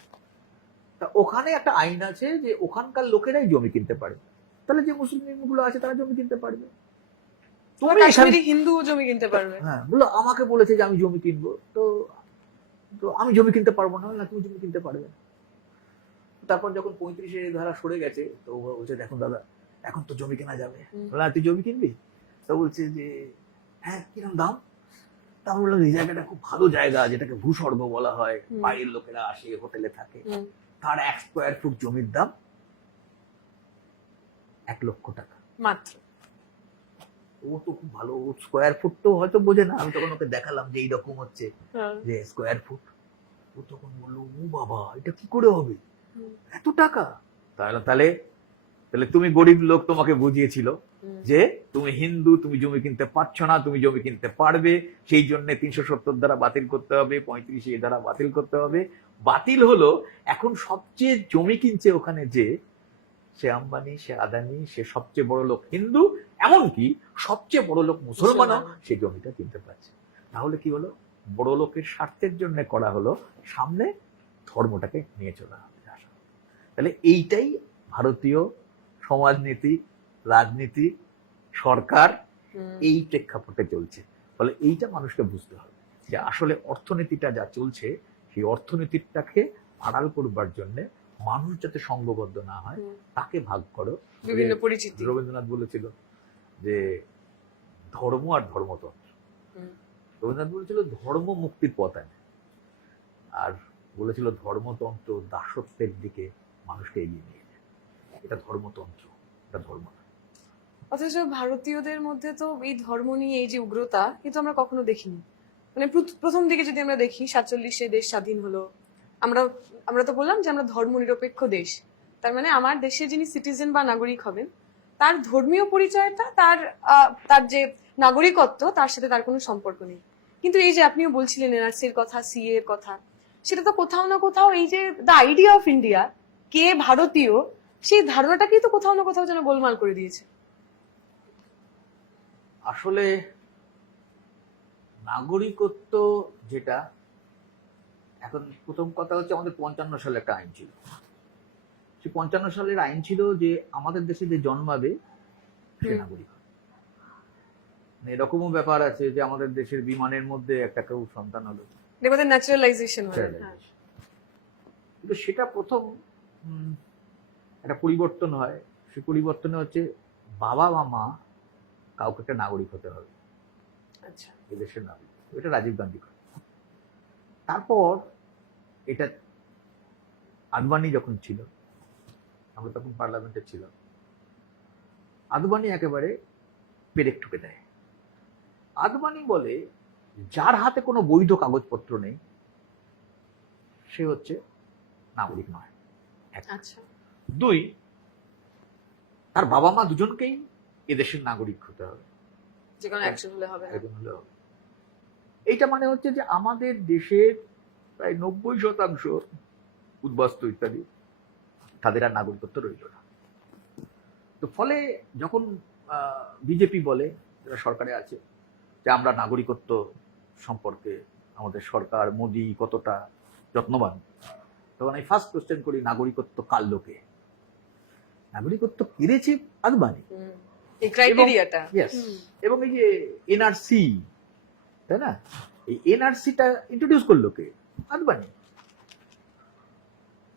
তা ওখানে একটা আইন আছে যে ওখানকার লোকেরাই জমি কিনতে পারে, তাহলে যে মুসলিম গুলো আছে তারা জমি কিনতে পারবে। কাশ্মীরি হিন্দু জমি কিনতে পারবে? হ্যাঁ, বললো আমাকে বলেছে যে আমি জমি কিনবো, তো তো আমি জমি কিনতে পারবো না, না তুমি জমি কিনতে পারবে। তারপর যখন 35-এ ধারা সরে গেছে, তো বলছে দেখুন দাদা এখন তো জমি কেনা যাবে। বললাম তুই জমি কিনবি? তো বলছে যে হ্যাঁ কিরম দাম? তা আমি বললাম এই জায়গাটা খুব ভালো জায়গা, যেটাকে ভূস্বর্গ বলা হয়, বাইরের লোকেরা আসে, হোটেলে থাকে, তার 1 স্কোয়ার ফুট জমির দাম 1 লক্ষ টাকা মাত্র। ও তো খুব ভালো, স্কোয়ার ফুট তো হয়তো বোঝে না, আমি তখন ওকে দেখালাম যে এইরকম হচ্ছে যে স্কোয়ার ফুট। ও তখন বললো ও বাবা এটা কি করে হবে, এত টাকা? তাহলে তাহলে তাহলে তুমি গরিব লোক, তোমাকে বুঝিয়েছিল যে তুমি হিন্দু, তুমি জমি কিনতে পারছো না, তুমি জমি কিনতে পারবে, সেই জন্য 370 দ্বারা বাতিল করতে হবে, 35 দ্বারা বাতিল করতে হবে। বাতিল হলো এখন সবচেয়ে জমি কিনছে ওখানে যে সে আম্বানি, সে আদানি, সে সবচেয়ে বড় লোক হিন্দু, এমনকি সবচেয়ে বড় লোক মুসলমানও সেই জমিটা কিনতে পারছে। তাহলে কি হলো, বড় লোকের স্বার্থের জন্য করা হলো, সামনে ধর্মটাকে নিয়ে চলা হবে। তাহলে এইটাই ভারতীয় সমাজনীতি, রাজনীতি, সরকার এই প্রেক্ষাপটে চলছে। ফলে এইটা মানুষকে বুঝতে হবে যে আসলে অর্থনীতিটা যা চলছে, সেই অর্থনীতিটাকে আড়াল করবার জন্য মানুষ যাতে সঙ্গবদ্ধ না হয়, তাকে ভাগ করো। বিভিন্ন পরিচিতি। রবীন্দ্রনাথ বলেছিল যে ধর্ম আর ধর্মতন্ত্র। রবীন্দ্রনাথ বলেছিল ধর্ম মুক্তির পথ আনে, আর বলেছিল ধর্মতন্ত্র দাসত্বের দিকে মানুষকে এগিয়ে নিয়ে যায়। এটা ধর্মতন্ত্র, এটা ধর্ম না। অথচ ভারতীয়দের মধ্যে তো এই ধর্ম নিয়ে এই যে উগ্রতা, কিন্তু আমরা কখনো দেখিনি। মানে প্রথম দিকে যদি আমরা দেখি 47-এ দেশ স্বাধীন হলো, আমরা তো বললাম যে আমরা ধর্ম নিরপেক্ষ দেশ, তার মানে আমার দেশে যিনি সিটিজেন বা নাগরিক হবেন, তার ধর্মীয় পরিচয়টা, তার যে নাগরিকত্ব, তার সাথে তার কোনো সম্পর্ক নেই। কিন্তু এই যে আপনিও বলছিলেন এনআরসির কথা, সিএ এর কথা, সেটা তো কোথাও না কোথাও এই যে দ্য আইডিয়া অফ ইন্ডিয়া, কে ভারতীয়, সেই ধারণাটাকেই তো কোথাও না কোথাও যেন গোলমাল করে দিয়েছে। আসলে নাগরিকত্ব যেটা, এখন প্রথম কথা হচ্ছে আমাদের 55 সালে একটা আইন ছিল। সেই 55 সালের আইন ছিল যে আমাদের দেশে যে জন্মাবে সে নাগরিক। এরকমও ব্যাপার আছে যে আমাদের দেশের বিমানের মধ্যে একটা কেউ সন্তান হলো, ন্যাচারালাইজেশন হয়। কিন্তু সেটা প্রথম একটা পরিবর্তন হয়। সে পরিবর্তনে হচ্ছে বাবা বা মা কাউকে একটা নাগরিক হতে হবে, আচ্ছা, এদেশের নাগরিক। এটা রাজীব গান্ধী করে। তারপর এটা আদবানি যখন ছিল, আমরা তখন পার্লামেন্টে ছিলাম, আদবানি একেবারে পেরেক ঠুকে দেয়। আদবানি বলে যার হাতে কোনো বৈধ কাগজপত্র নেই সে হচ্ছে নাগরিক নয়। আচ্ছা। 2, তার বাবা মা দুজনকেই এদেশের নাগরিক হতে হবে, যে কোনো একজন হলে হবে না। এইটা মানে হচ্ছে যে আমাদের দেশের প্রায় 90% উদ্বাস্তু ইত্যাদি, তাদের আর নাগরিকত্ব রইল না। তো ফলে যখন বিজেপি বলে, যারা সরকারে আছে, যে আমরা নাগরিকত্ব সম্পর্কে আমাদের সরকার মোদি কতটা যত্নবান, তখন আমি ফার্স্ট কোশ্চেন করি নাগরিকত্ব কার লোকে? নাগরিকত্ব কেড়েছে আদবানি, এই ক্রাইটেরিয়াটা। এবং এই যে এনআরসি, তাই না, এই এনআরসিটা ইন্ট্রোডিউস করলো কে? আদবানি।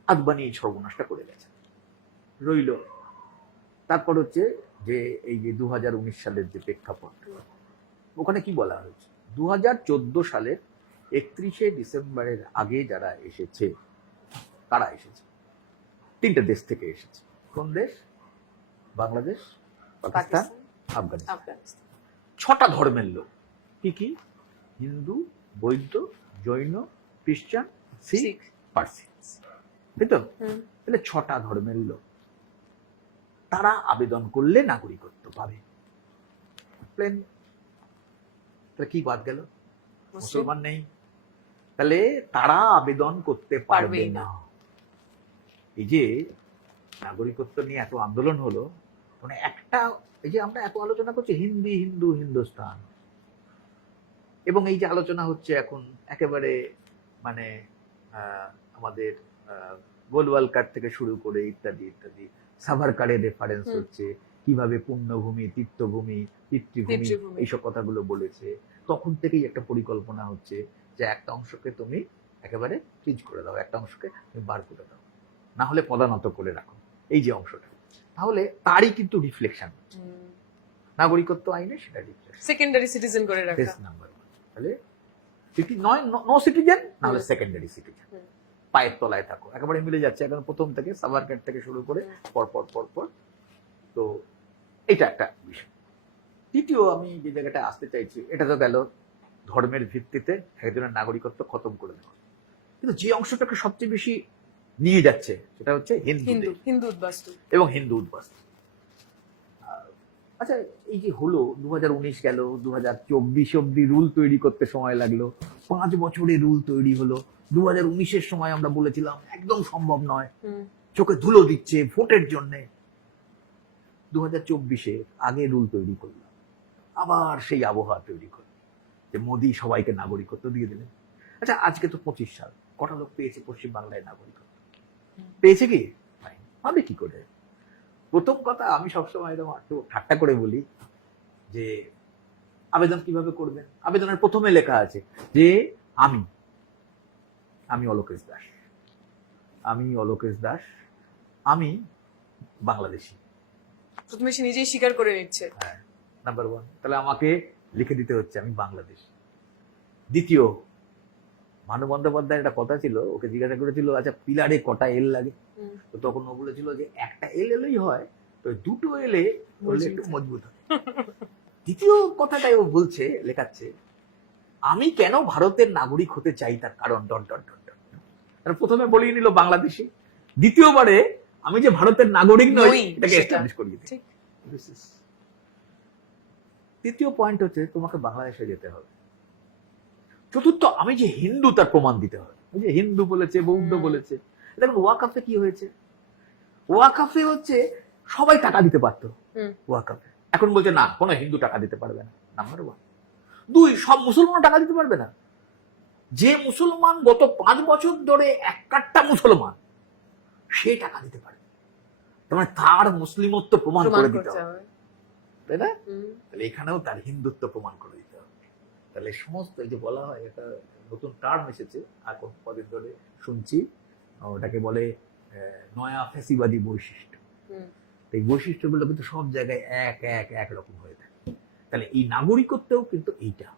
আদবানি এই সর্বনাশটা করে গেছে, রইল। তারপর হচ্ছে যে এই যে 2019 সালের যে প্রেক্ষাপট, ওখানে কি বলা হয়েছে? 2014 সালের 31শে ডিসেম্বরের আগে যারা এসেছে, তারা এসেছে 3টে দেশ থেকে এসেছে। কোন দেশ? বাংলাদেশ, পাকিস্তান, আফগানিস্তান। আফগানিস্তান। 6টা ধর্মের লোক। কি কি? হিন্দু, বৌদ্ধ, জৈন, খ্রিস্টান, শিখ, পার্সি। তাই তো? তাহলে 6টা ধর্মের লোক। তারা আবেদন করলে নাগরিকত্ব পাবে। প্লেন। তাহলে কি বাদ গেল? মুসলমান নেই, তাহলে তারা আবেদন করতে পারবে না। এই যে নাগরিকত্ব নিয়ে এত আন্দোলন হলো, মানে একটা, এই যে আমরা এত আলোচনা করছি হিন্দি, হিন্দু, হিন্দুস্তান, এবং এই যে আলোচনা হচ্ছে এখন একেবারে মানে আমাদের গোলওয়ালকার থেকে শুরু করে ইত্যাদি ইত্যাদি, সাভারকারের রেফারেন্স হচ্ছে, কিভাবে পুণ্যভূমি, তীর্থভূমি, পিতৃভূমি এইসব কথাগুলো বলেছে। তখন থেকেই একটা পরিকল্পনা হচ্ছে যে একটা অংশকে তুমি একেবারে চেঞ্জ করে দাও, একটা অংশকে তুমি বার করে দাও, না হলে পদানত করে রাখো এই যে অংশটা। তাহলে তারই কিন্তু রিফ্লেকশন হচ্ছে নাগরিকত্ব আইনে, সেটা রিফ্লেকশন। সেকেন্ডারি সিটিজেন করে রাখা। নাম্বার 1। তাহলে সিটি নয়, নো সিটিজেন, না হলে সেকেন্ডারি সিটিজেন, পায়ের তলায় থাকো, একেবারে মিলে যাচ্ছে এখন প্রথম থেকে, সাভারকার থেকে শুরু করে পরপর পরপর। তো এটা একটা বিষয়। দ্বিতীয় আমি যে জায়গাটা আসতে চাইছি, এটা তো গেল ধর্মের ভিত্তিতে একজনের নাগরিকত্ব খতম করে দেওয়া, কিন্তু যে অংশটাকে সবচেয়ে বেশি নিয়ে যাচ্ছে সেটা হচ্ছে হিন্দু উদ্বাস্তু এবং হিন্দু উদ্বাস্তু। আচ্ছা, এই যে হলো 2019 গেল, 2024 অব্দি রুল তৈরি করতে সময় লাগলো, 5 বছরে রুল তৈরি হলো। 2019-এর সময় আমরা বলেছিলাম একদম সম্ভব নয়, চোখে ধুলো দিচ্ছে ভোটের জন্য। 2024-এ আগে রুল তৈরি করলাম, আবার সেই আবহাওয়া তৈরি করলো যে মোদী সবাইকে নাগরিকত্ব দিয়ে দিলেন। আচ্ছা, আজকে তো 25 সাল, কটা লোক পেয়েছে পশ্চিমবাংলায় নাগরিকত্ব? পেয়েছে কি? হবে কি করে? প্রথম কথা, আমি সবসময় একটু ঠাট্টা করে বলি যে আবেদন কিভাবে করবেন। আবেদনের প্রথমে লেখা আছে যে আমি অলোকেশ দাস, আমি বাংলাদেশি। প্রথমে সে নিজেই স্বীকার করে নিচ্ছে। হ্যাঁ, নাম্বার 1। তাহলে আমাকে লিখে দিতে হচ্ছে আমি বাংলাদেশি। দ্বিতীয়, ভানু বন্দ্যোপাধ্যায়ের একটা কথা ছিল, ওকে জিজ্ঞাসা করেছিল আচ্ছা পিলারে কটা এল লাগে, তো তখন ও বলেছিল যে একটা এল এলেই হয়, তো 2টো এলে বললে একটু মজবুত হয়। দ্বিতীয় কথাটাই ও বলছে, লেখাচ্ছে আমি কেন ভারতের নাগরিক হতে চাই তার কারণ ডট ডট ডট ডট। প্রথমে বলিয়ে নিল বাংলাদেশি, দ্বিতীয়বারে আমি যে ভারতের নাগরিক নই এটাকে এস্টাবলিশ করিয়ে দিই। তৃতীয় পয়েন্ট হচ্ছে তোমাকে বাংলাদেশে যেতে হবে। চতুর্থ, আমি যে হিন্দু তার প্রমাণ দিতে হবে। যে হিন্দু বলেছে, বৌদ্ধ বলেছে। দেখুন ওয়াকফে কি হয়েছে, ওয়াকফে হচ্ছে সবাই টাকা দিতে পারতো ওয়াকফে, এখন বলছে না কোনো হিন্দু টাকা দিতে পারবে না। নাম্বার 1। 2, সব মুসলমান টাকা দিতে পারবে না। যে মুসলমান গত 5 বছর ধরে এক কাট্টা মুসলমান, সে টাকা দিতে পারে, মানে তার মুসলিমত্ব প্রমাণ করে দিতে হবে, তাই না? তাহলে এখানেও তার হিন্দুত্ব প্রমাণ করে দিতে হবে। তাহলে সমস্ত এই যে বলা হয়, একটা নতুন টার্ম এসেছে এখন কদিন ধরে শুনছি, ওটাকে বলে নয়া ফ্যাসিবাদী বৈশিষ্ট্য। এই বৈশিষ্ট্যগুলো কিন্তু সব জায়গায় এক রকম হয়ে থাকে। তাহলে এই নাগরিকত্বও কিন্তু এইটা,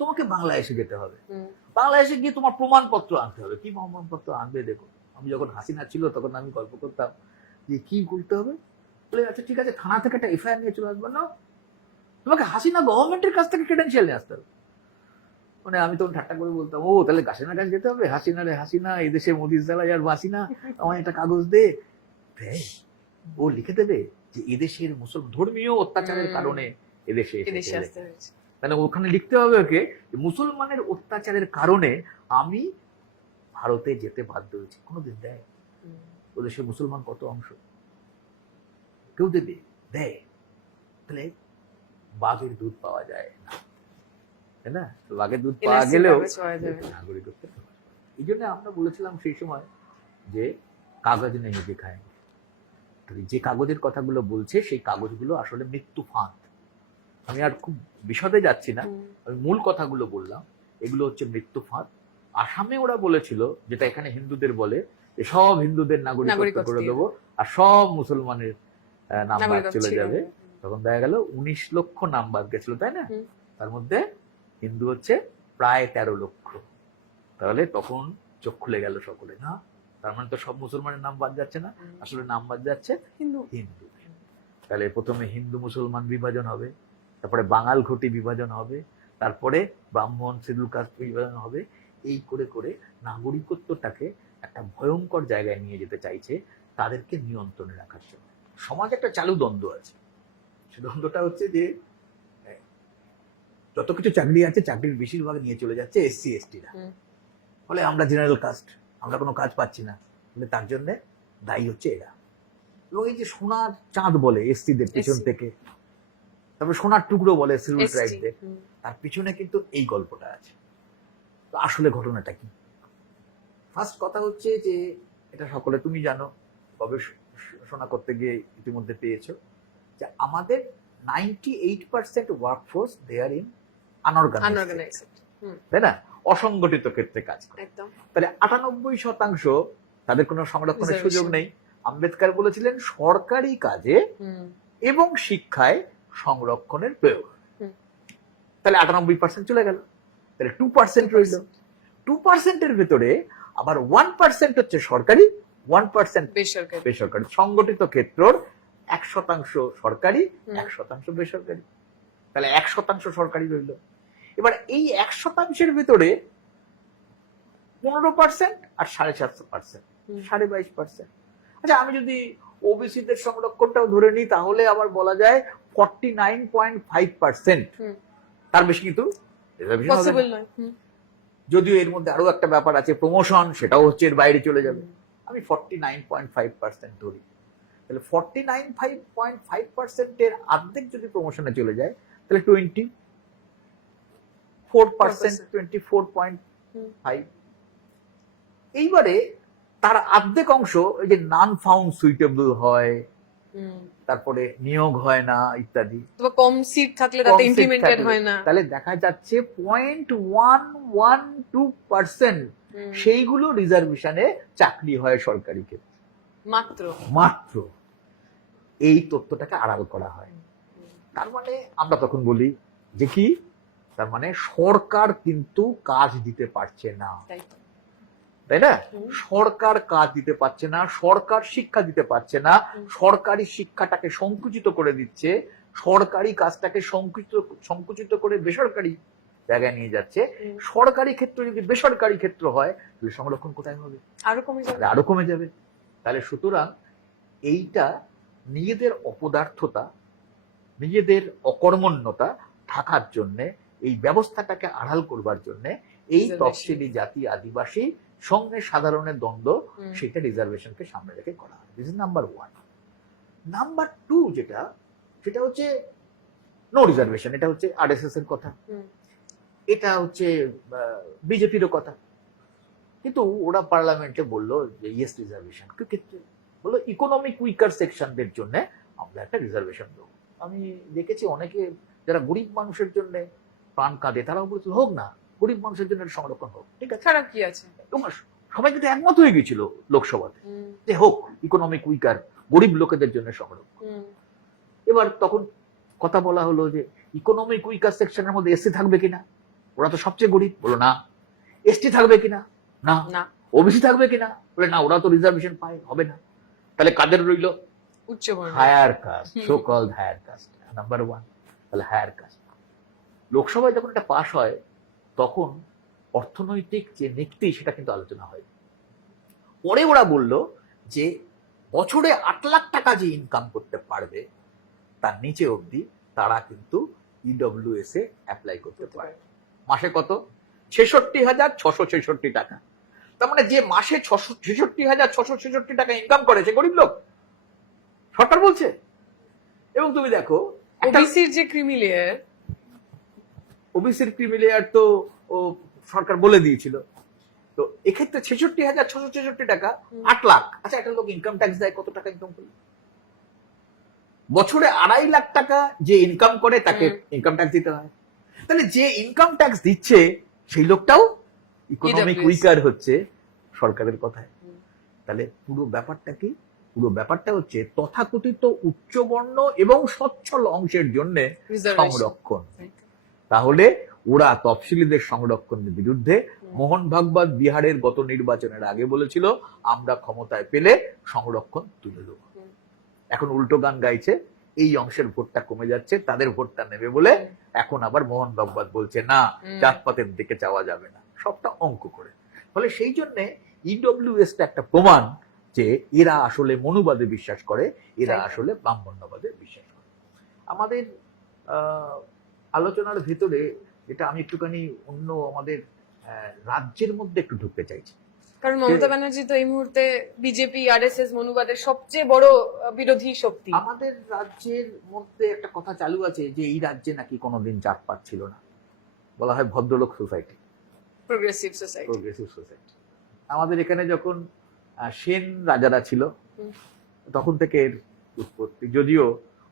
তোমাকে বাংলাদেশে যেতে হবে, বাংলাদেশে গিয়ে তোমার প্রমাণপত্র আনতে হবে। কি প্রমাণপত্র আনবে? দেখো, আমি যখন হাসিনা ছিল তখন আমি গল্প করতাম যে কি করতে হবে, বলে আচ্ছা ঠিক আছে থানা থেকে একটা এফআইআর নিয়ে চলে আসবো না, তোমাকে হাসিনা গভর্নমেন্টের কাছ থেকে ক্রেডেনশিয়াল নিয়ে আসতে হবে। মানে আমি তখন ঠাট্টা করে বলতাম, ও তাহলে হাসিনার কাছে যেতে হবে, হাসিনা রে হাসিনা, এই দেশে মোদি জ্বালাই আর বাসিনা, আমার একটা কাগজ দে। ও লিখে দেবে যে এদেশের মুসলমান ধর্মীয় অত্যাচারের কারণে এদেশে এসেছে, মানে ওখানে লিখতে হবে ওকে মুসলমানের অত্যাচারের কারণে আমি ভারতে যেতে বাধ্য হয়েছি। কোনোদিন দেয়? ও দেশে মুসলমান কত অংশ, কেউ দেবে? দেয়? তাহলে বাঘের দুধ পাওয়া যায় না, তাই না? বাঘের দুধ পাওয়া গেলেও নাগরিকত্ব। এই জন্য আমরা বলেছিলাম সেই সময় যে কাগজ নেই দেখায়। যে কাগজের কথাগুলো বলছে সেই কাগজগুলো আসলে মৃত্যু ফাঁদ। আমি আর খুব বিশদে যাচ্ছি না, আমি মূল কথাগুলো বললাম। এগুলো হচ্ছে মৃত্যু ফাঁদ। আসামে ওরা বলেছিল, যেটা এখানে হিন্দুদের বলে, যে সব হিন্দুদের নাগরিকত্ব করে দেবো আর সব মুসলমানের নাম্বার চলে যাবে। তখন দেখা গেল 19 লক্ষ নাম্বার গেছিল, তাই না? তার মধ্যে হিন্দু হচ্ছে প্রায় 13 লক্ষ। তাহলে তখন চোখ খুলে গেল সকলে, না তার মানে তো সব মুসলমানের নাম বাদ যাচ্ছে না, আসলে নাম বাদ যাচ্ছে হিন্দু। হিন্দু। তাহলে প্রথমে হিন্দু মুসলমান বিভাজন হবে, তারপরে বাঙাল ঘটি বিভাজন হবে, তারপরে ব্রাহ্মণ শিডিউল কাস্ট বিভাজন হবে। এই করে করে নাগরিকত্বটাকে একটা ভয়ঙ্কর জায়গায় নিয়ে যেতে চাইছে তাদেরকে নিয়ন্ত্রণে রাখার জন্য। সমাজ একটা চালু দ্বন্দ্ব আছে, সে দ্বন্দ্বটা হচ্ছে যে যত কিছু চাকরি আছে চাকরির বেশিরভাগ নিয়ে চলে যাচ্ছে এসসি এসটিরা। ফলে আমরা জেনারেল কাস্ট, আমরা কোনো কাজ পাচ্ছি না, ফলে তার জন্য দায়ী হচ্ছে এরা। এবং এই যে সোনার চাঁদ বলে এসসিদের পিছন থেকে, তারপরে সোনার টুকরো বলে শিডিউল ট্রাইবদের, তার পিছনে কিন্তু এই গল্পটা আছে। তো আসলে ঘটনাটা কি? ফার্স্ট কথা হচ্ছে যে এটা সকলে তুমি জানো, গবেষণা করতে গিয়ে ইতিমধ্যে পেয়েছো যে আমাদের 98% workforce they are in unorganised, তাই না? অসংগঠিত ক্ষেত্রে কাজ করে। তাহলে 98% তাদের কোনো সংরক্ষণের সুযোগ নেই। আম্বেদকর বলেছিলেন সরকারি কাজে এবং শিক্ষায় সংরক্ষণের প্রয়োগ। তাহলে 98% চলে গেল, তাহলে 2% রইল। 2%-এর ভেতরে আবার 1% হচ্ছে সরকারি, 1% বেসরকারি। সংগঠিত ক্ষেত্রর 1% সরকারি, 1% বেসরকারি। তাহলে 1% সরকারি রইল। এবার এই 1%-এর ভেতরে 15% আর 7.5%, 22%। আচ্ছা, আমি যদি ওবিসিদের সংরক্ষণটাও ধরে নিই তাহলে আবার বলা যায় 49.5%। তার বেশি কিন্তু পসিবল নয়। যদিও এর মধ্যে আরো একটা ব্যাপার আছে, প্রমোশন, সেটাও হচ্ছে এর বাইরে চলে যাবে। আমি 49.5% ধরি। তাহলে 49.5%-এর অর্ধেক যদি প্রমোশনে চলে যায় তাহলে 24%, 24.5। এইবারে তার অর্ধেক অংশ এই যে নন ফাউন্ড সুইটেবল হয়, তারপরে নিয়োগ হয় না ইত্যাদি, কম সিট থাকলে তাতে ইমপ্লিমেন্টেড হয় না। তাহলে দেখা যাচ্ছে 0.112% সেইগুলো রিজার্ভেশনে চাকরি হয় সরকারি ক্ষেত্রে মাত্র। এই তথ্যটাকে আড়াল করা হয়। তার মানে আমরা তখন বলি যে কি, তার মানে সরকার কিন্তু কাজ দিতে পারছে না, তাই না? সরকার কাজ দিতে পারছে না, সরকার শিক্ষা দিতে পারছে না, সরকারি শিক্ষাটাকে সংকুচিত করে দিচ্ছে, সরকারি কাজটাকে সংকুচিত করে বেসরকারি জায়গায় নিয়ে যাচ্ছে। সরকারি ক্ষেত্র যদি বেসরকারি ক্ষেত্র হয় তাহলে সংরক্ষণ কোথায় হবে? আরো কমে যাবে। তাহলে সুতরাং এইটা নিজেদের অপদার্থতা, নিজেদের অকর্মণ্যতা ঢাকার জন্য, এই ব্যবস্থাটাকে আড়াল করবার জন্য এই তফসিলি জাতি আদিবাসী সঙ্গে সাধারণের দ্বন্দ্ব, সেটা রিজার্ভেশনকে সামনে রেখে করা হয়। This is number 1। নাম্বার 2 যেটা, সেটা হচ্ছে নো রিজার্ভেশন। এটা হচ্ছে আরএসএস এর কথা, এটা হচ্ছে বিজেপিরও কথা। কিন্তু ওরা পার্লামেন্টে বললো যে ইয়েস রিজার্ভেশন। ক্ষেত্রে বললো ইকোনমিক উইকার সেকশনদের জন্য আমরা একটা রিজার্ভেশন দেবো। আমি দেখেছি অনেকে যারা গরিব মানুষের জন্য প্রাণ কাঁদে, তারাও বলছিল হোক না, গরিব মানুষের জন্য সংরক্ষণ হোক, ঠিক আছে, খারাপ কি আছে। সবাই কিন্তু একমত হয়ে গেছিল লোকসভাতে যে হোক ইকোনমিক উইকার, গরিব লোকেদের জন্য সংরক্ষণ। এবার তখন কথা বলা হলো যে ইকোনমিক উইকার সেকশনের মধ্যে এসসি থাকবে কিনা, ওরা তো সবচেয়ে গরিব, বলো না। এসটি থাকবে কিনা, না। ওবিসি থাকবে কিনা, বলে না, ওরা তো রিজার্ভেশন পায়, হবে না। তাহলে কাদের রইল? উচ্চ বর্ণ, higher caste, so called higher caste, number 1। তাহলে হায়ার কাস্ট লোকসভায় যখন এটা পাস হয় তখন অর্থনৈতিক যে নীতি সেটা কিন্তু আলোচনা হয়। পরে ওরা বলল যে বছরে 8 লাখ টাকা যে ইনকাম করতে পারবে তার নিচে অবধি তারা কিন্তু ইডব্লিউএস এ অ্যাপ্লাই করতে পারে। মাসে কত? 66,666 টাকা। তার মানে যে মাসে 66,666 টাকা ইনকাম করে সে গরিব লোক, সরকার বলছে। এবং তুমি দেখো ওবিসির যে ক্রিমি লেয়ার, ওবিসির ক্রিমি লেয়ার তো ও সরকার বলে দিয়েছিল। তো এক্ষেত্রে 66,666 টাকা, 8 লাখ। আচ্ছা, একটা লোক ইনকাম ট্যাক্স দেয়, কত টাকা ইনকাম করে? বছরে 2.5 লাখ টাকা যে ইনকাম করে তাকে ইনকাম ট্যাক্স দিতে হয়। তাহলে যে ইনকাম ট্যাক্স দিচ্ছে সেই লোকটাও ইকোনমিক উইকার হচ্ছে সরকারের কথায়। তাহলে পুরো ব্যাপারটা কি? পুরো ব্যাপারটা হচ্ছে তথাকথিত উচ্চবর্ণ এবং সচ্ছল অংশের জন্য সংরক্ষণ। তাহলে ওরা তফসিলিদের সংরক্ষণের বিরুদ্ধে, মোহন ভাগবত বিহারের গত নির্বাচনের আগে বলেছিল আমরা ক্ষমতায় পেলে সংরক্ষণ তুলে দেব। এখন উল্টো গান গাইছে, এই অংশের ভোটটা কমে যাচ্ছে, তাদের ভোটটা নেবে বলে এখন আবার মোহন ভাগবত বলছে না, জাতপাতের দিকে যাওয়া যাবে না, সবটা অঙ্ক করে। ফলে সেই জন্য ইডব্লিউএসটা একটা প্রমাণ যে এরা আসলে মনুবাদে বিশ্বাস করে, এরা আসলে ব্রাহ্মণ্যবাদে বিশ্বাস করে। আমাদের আলোচনার ভিতরে যেটা আমি একটুখানি অন্য আমাদের রাজ্যের মধ্যে একটু ঢুকতে চাইছি, কারণ মমতা ব্যানার্জি তো এই মুহূর্তে বিজেপি আরএসএস মনুবাদের সবচেয়ে বড় বিরোধী শক্তি। আমাদের রাজ্যের মধ্যে একটা কথা চালু আছে যে এই রাজ্যে নাকি কোনোদিন জাতপাত ছিল না, বলা হয় ভদ্রলোক society, progressive society. Progressive society. আমাদের এখানে যখন সেন রাজারা ছিল তখন থেকে এর উৎপত্তি, যদিও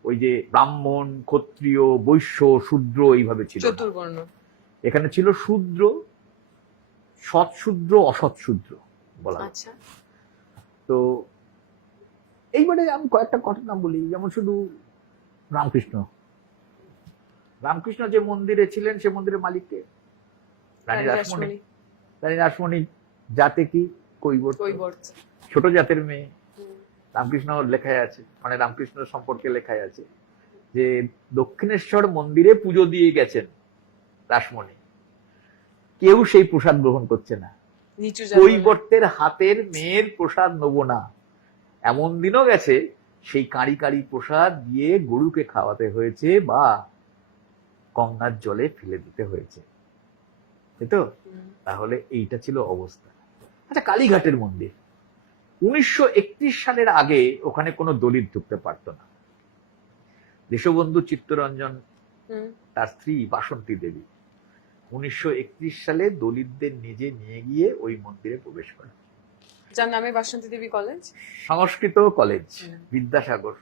ওই যে ব্রাহ্মণ, ক্ষত্রিয়, বৈশ্য, শূদ্র এইভাবে ছিল, চতুর্বর্ণ। এখানে ছিল শূদ্র, সৎ শূদ্র, অসৎ শূদ্র বলা। আচ্ছা, তো এইবারে আমি কয়েকটা ঘটনা বলি, যেমন শুধু রামকৃষ্ণ রামকৃষ্ণ যে মন্দিরে ছিলেন সে মন্দিরের মালিককে রানী রাসমণি। রানী রাসমণি জাতে কি? কৈবর্ত, ছোট জাতের মেয়ে। রামকৃষ্ণ লেখায় আছে, মানে রামকৃষ্ণ সম্পর্কে লেখায় আছে যে দক্ষিণেশ্বর মন্দিরে পুজো দিয়ে গেছেন রাসমণি, কেউ সেই প্রসাদ গ্রহণ করছে না, কৈবর্তের হাতের মেয়ের প্রসাদ নেব না। এমন দিনও গেছে সেই কাঁড়ি কাঁড়ি প্রসাদ দিয়ে গরুকে খাওয়াতে হয়েছে বা গঙ্গার জলে ফেলে দিতে হয়েছে, তাই তো? তাহলে এইটা ছিল অবস্থা। আচ্ছা, কালীঘাটের মন্দির 1931 সালের আগে ওখানে কোনো দলিত ঢুকতে পারত না। দেশবন্ধু চিত্তরঞ্জন তার স্ত্রী বাসন্তী দেবী 1931 সালে দলিতদের নিজে নিয়ে গিয়ে ওই মন্দিরে প্রবেশ করে, যার নামে বাসন্তী দেবী কলেজ, সংস্কৃত কলেজ, বিদ্যাসাগর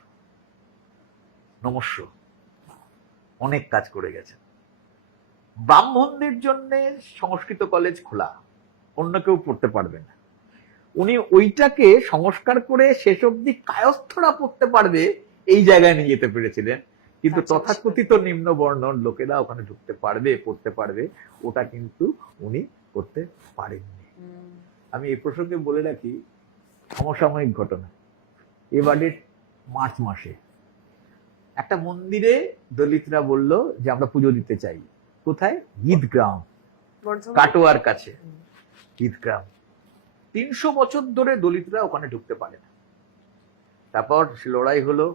নমস্য অনেক কাজ করে গেছে। ব্রাহ্মণদের জন্য সংস্কৃত কলেজ খোলা, অন্য কেউ পড়তে পারবে না। উনি ওইটাকে সংস্কার করে শেষ অবধি কায়স্থরা পড়তে পারবে এই জায়গায় নিয়ে যেতে পেরেছিলেন, কিন্তু তথাকথিত নিম্ন বর্ণর লোকেরা ওখানে ঢুকতে পারবে, পড়তে পারবে, ওটা কিন্তু উনি করতে পারেননি। আমি এই প্রসঙ্গে বলে রাখি সমসাময়িক ঘটনা। এবারে মার্চ মাসে একটা মন্দিরে দলিতরা বলল যে আমরা পুজো দিতে চাই। কোথায়? ঈদগ্রাম, কাটোয়ার কাছে ঈদগ্রাম। 300 বছর ধরে দলিতরা ওখানে ঢুকতে পারে না। তারপর লড়াই হলো,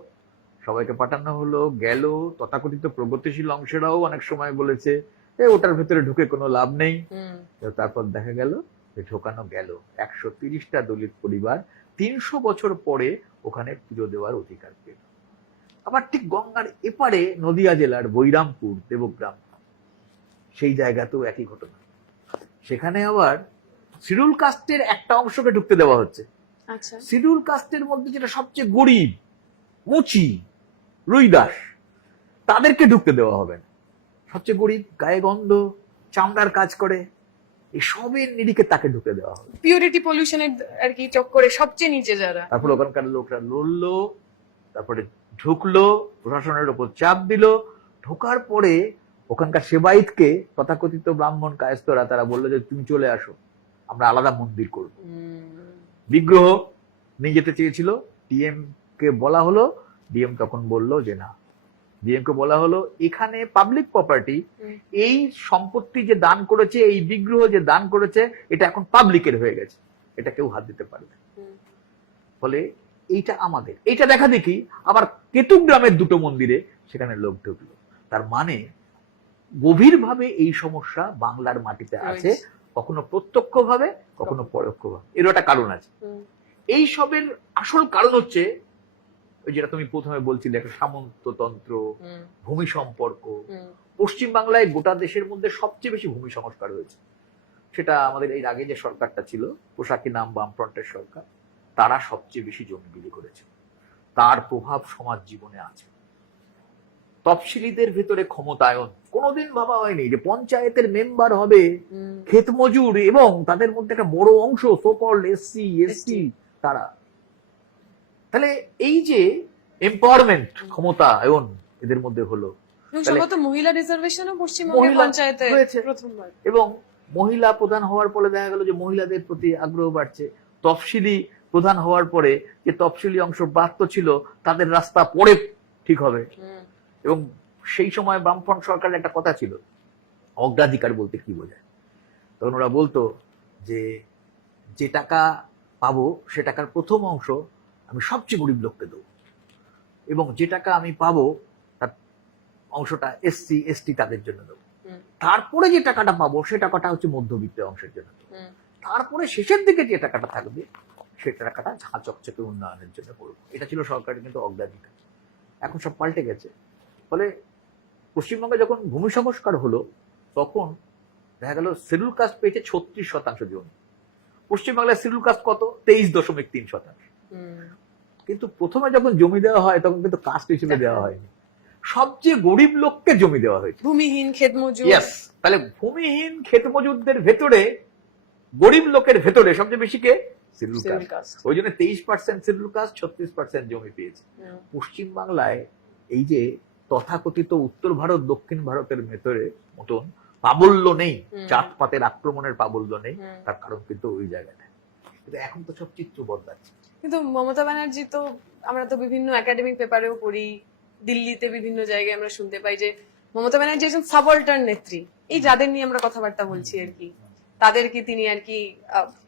সবাইকে পাঠানো হলো, গেল। তথাকথিত প্রগতিশীল অংশেরাও অনেক সময় বলেছে ওটার ভেতরে ঢুকে কোনো লাভ নেই। তারপর দেখা গেল যে ঢোকানো গেল। 130টা দলিত পরিবার 300 বছর পরে ওখানে পুজো দেওয়ার অধিকার পেল। আবার ঠিক গঙ্গার এপারে নদিয়া জেলার বৈরামপুর দেবগ্রাম, সেই জায়গাতেও একই ঘটনা। সেখানে আবার শিডিউল কাস্টের একটা অংশকে ঢুকতে দেওয়া হচ্ছে। শিডিউল কাস্টের মধ্যে যেটা সবচেয়ে গরিব, মুচি, রুইদাস, তাদেরকে ঢুকতে দেওয়া হবে না। সবচেয়ে গরিব, গায়ে গন্ধ, চামড়ার কাজ করে, এই সবের নিরিখে তাকে ঢুকে দেওয়া হবে। পিউরিটি পলিউশনের আর কি চক্করে সবচেয়ে নিচে যারা। তারপর ওখানকার লোকরা লড়লো, তারপরে ঢুকলো, প্রশাসনের উপর চাপ দিল। ঢোকার পরে ওখানকার সেবায়েতকে তথাকথিত ব্রাহ্মণ কায়স্থরা তারা বললো যে তুমি চলে আসো, আমরা আলাদা মন্দির করব। বিগ্রহ নিয়ে যেতে চেয়েছিল, ডিএম কে বলা হলো, ডিএম তখন বললো যে না। ডিএম কে বলা হলো এখানে পাবলিক প্রপার্টি, এই সম্পত্তি যে দান করেছে, এই বিগ্রহ যে দান করেছে, এটা এখন পাবলিকের হয়ে গেছে, এটা কেউ হাত দিতে পারবে। ফলে এইটা আমাদের, এইটা দেখা দেখি আবার কেতুগ্রামের 2টো মন্দিরে সেখানে লোক ঢুকলো। তার মানে গভীরভাবে এই সমস্যা বাংলার মাটিতে আছে, কখনো প্রত্যক্ষভাবে, কখনো পরোক্ষভাবে। এরও একটা কারণ আছে। এই সবের আসল কারণ হচ্ছে ওই যেটা তুমি প্রথমে বলছিলে, একটা সামন্ততন্ত্র, ভূমি সম্পর্ক। পশ্চিম বাংলায় গোটা দেশের মধ্যে সবচেয়ে বেশি ভূমি সংস্কার হয়েছে। সেটা আমাদের এই আগে যে সরকারটা ছিল, পোশাকি নাম বামফ্রন্টের সরকার, তারা সবচেয়ে বেশি জমি বিলি করেছে। তার প্রভাব সমাজ জীবনে আছে। তফসিলিদের ভেতরে ক্ষমতায়ন কোনোদিন ভাবা হয়নি যে পঞ্চায়েতের মেম্বার হবে ক্ষেত মজুর, এবং তাদের মধ্যে একটা বড় অংশ সো-কল্ড এসসি এসটি তারা। তাহলে এই যে এম্পাওয়ারমেন্ট, ক্ষমতায়ন এদের মধ্যে হলো, মহিলা রিজার্ভেশনও পশ্চিমবঙ্গের পঞ্চায়েতে প্রথমবার। এবং মহিলা প্রধান হওয়ার পরে দেখা গেল যে মহিলাদের প্রতি আগ্রহ বাড়ছে। তফসিলি প্রধান হওয়ার পরে যে তফসিলি অংশ প্রাপ্ত ছিল তাদের রাস্তা পরে ঠিক হবে। এবং সেই সময় বামফ্রন্ট সরকারের একটা কথা ছিল, অগ্রাধিকার বলতে কি বোঝায়। তখন ওরা বলতো যে যে টাকা পাবো সে টাকার প্রথম অংশ আমি সবচেয়ে গরিব লোককে দেবো, এবং যে টাকা আমি পাবো তার অংশটা এসসি এসটি তাদের জন্য দেবো, তারপরে যে টাকাটা পাবো সে টাকাটা হচ্ছে মধ্যবিত্ত অংশের জন্য দেবো, তারপরে শেষের দিকে যে টাকাটা থাকবে সে টাকাটা ঝাঁ চকচকে উন্নয়নের জন্য করবো। এটা ছিল সরকারের কিন্তু অগ্রাধিকার। এখন সব পাল্টে গেছে। ফলে পশ্চিমবঙ্গে যখন ভূমি সংস্কার হলো তখন দেখা গেল শিডিউল কাস্ট পেয়েছে 36% জমি। পশ্চিমবাংলায় শিডিউল কাস্ট কত? 23.3%। কিন্তু প্রথমে যখন জমি দেওয়া হয় তখন কিন্তু কাস্ট হিসেবে দেওয়া হয়নি, সবচেয়ে গরিব লোককে জমি দেওয়া হয়েছে। ভূমিহীন ক্ষেতমজুর। তাহলে ভূমিহীন ক্ষেতমজুরদের ভেতরে, গরিব লোকের ভেতরে সবচেয়ে বেশি কে? Schedule caste. ওই জন্য 23% শিডিউল কাস্ট, 36% জমি পেয়েছে। পশ্চিমবাংলায় এই যে তথাকথিত উত্তর ভারত দক্ষিণ ভারতের ভেতরে মতন প্রাবল্য নেই, জাতপাতের আক্রমণের প্রাবল্য নেই, তার কারণ কিন্তু ওই জায়গাটা। কিন্তু এখন তো সব চিত্র বদলাচ্ছে। কিন্তু মমতা ব্যানার্জি তো, আমরা তো বিভিন্ন একাডেমিক পেপারেও পড়ি, দিল্লিতে বিভিন্ন জায়গায় আমরা শুনতে পাই যে মমতা ব্যানার্জি একজন সাবঅল্টার্ন নেত্রী। এই যাদের নিয়ে আমরা কথাবার্তা বলছি আর কি, তাদেরকে তিনি আর কি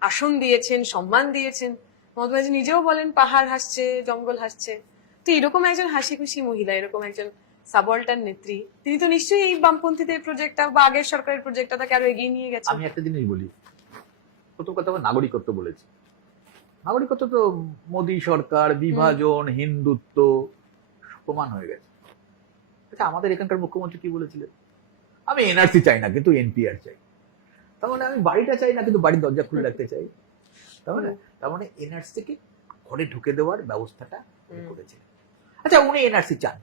আসন দিয়েছেন, সম্মান দিয়েছেন। মমতা ব্যানার্জি নিজেও বলেন পাহাড় হাসছে, জঙ্গল হাসছে। তো এরকম একজন হাসি খুশি মহিলা, এরকম একজন সাবঅল্টার্ন নেত্রী, তিনি তো নিশ্চয়ই এই বামপন্থীদের প্রজেক্টটা বা আগের সরকারের প্রজেক্টটা তাকে আরো এগিয়ে নিয়ে গেছে। আমি একটা জিনিস বলি, প্রথম কথা নাগরিকত্ব বলেছি। নাগরিকত্ব তো মোদী সরকার, বিভাজন, হিন্দুত্ব প্রমাণ হয়ে গেছে। আচ্ছা, আমাদের এখানকার মুখ্যমন্ত্রী কি বলেছিলেন? আমি এনআরসি চাই না কিন্তু এনপিআর চাই। তার মানে আমি বাড়িটা চাই না কিন্তু বাড়ির দরজা খুলে রাখতে চাই। তার মানে এনআরসি কে ঘরে ঢুকে দেওয়ার ব্যবস্থাটা করেছে। আচ্ছা, উনি এনআরসি চান।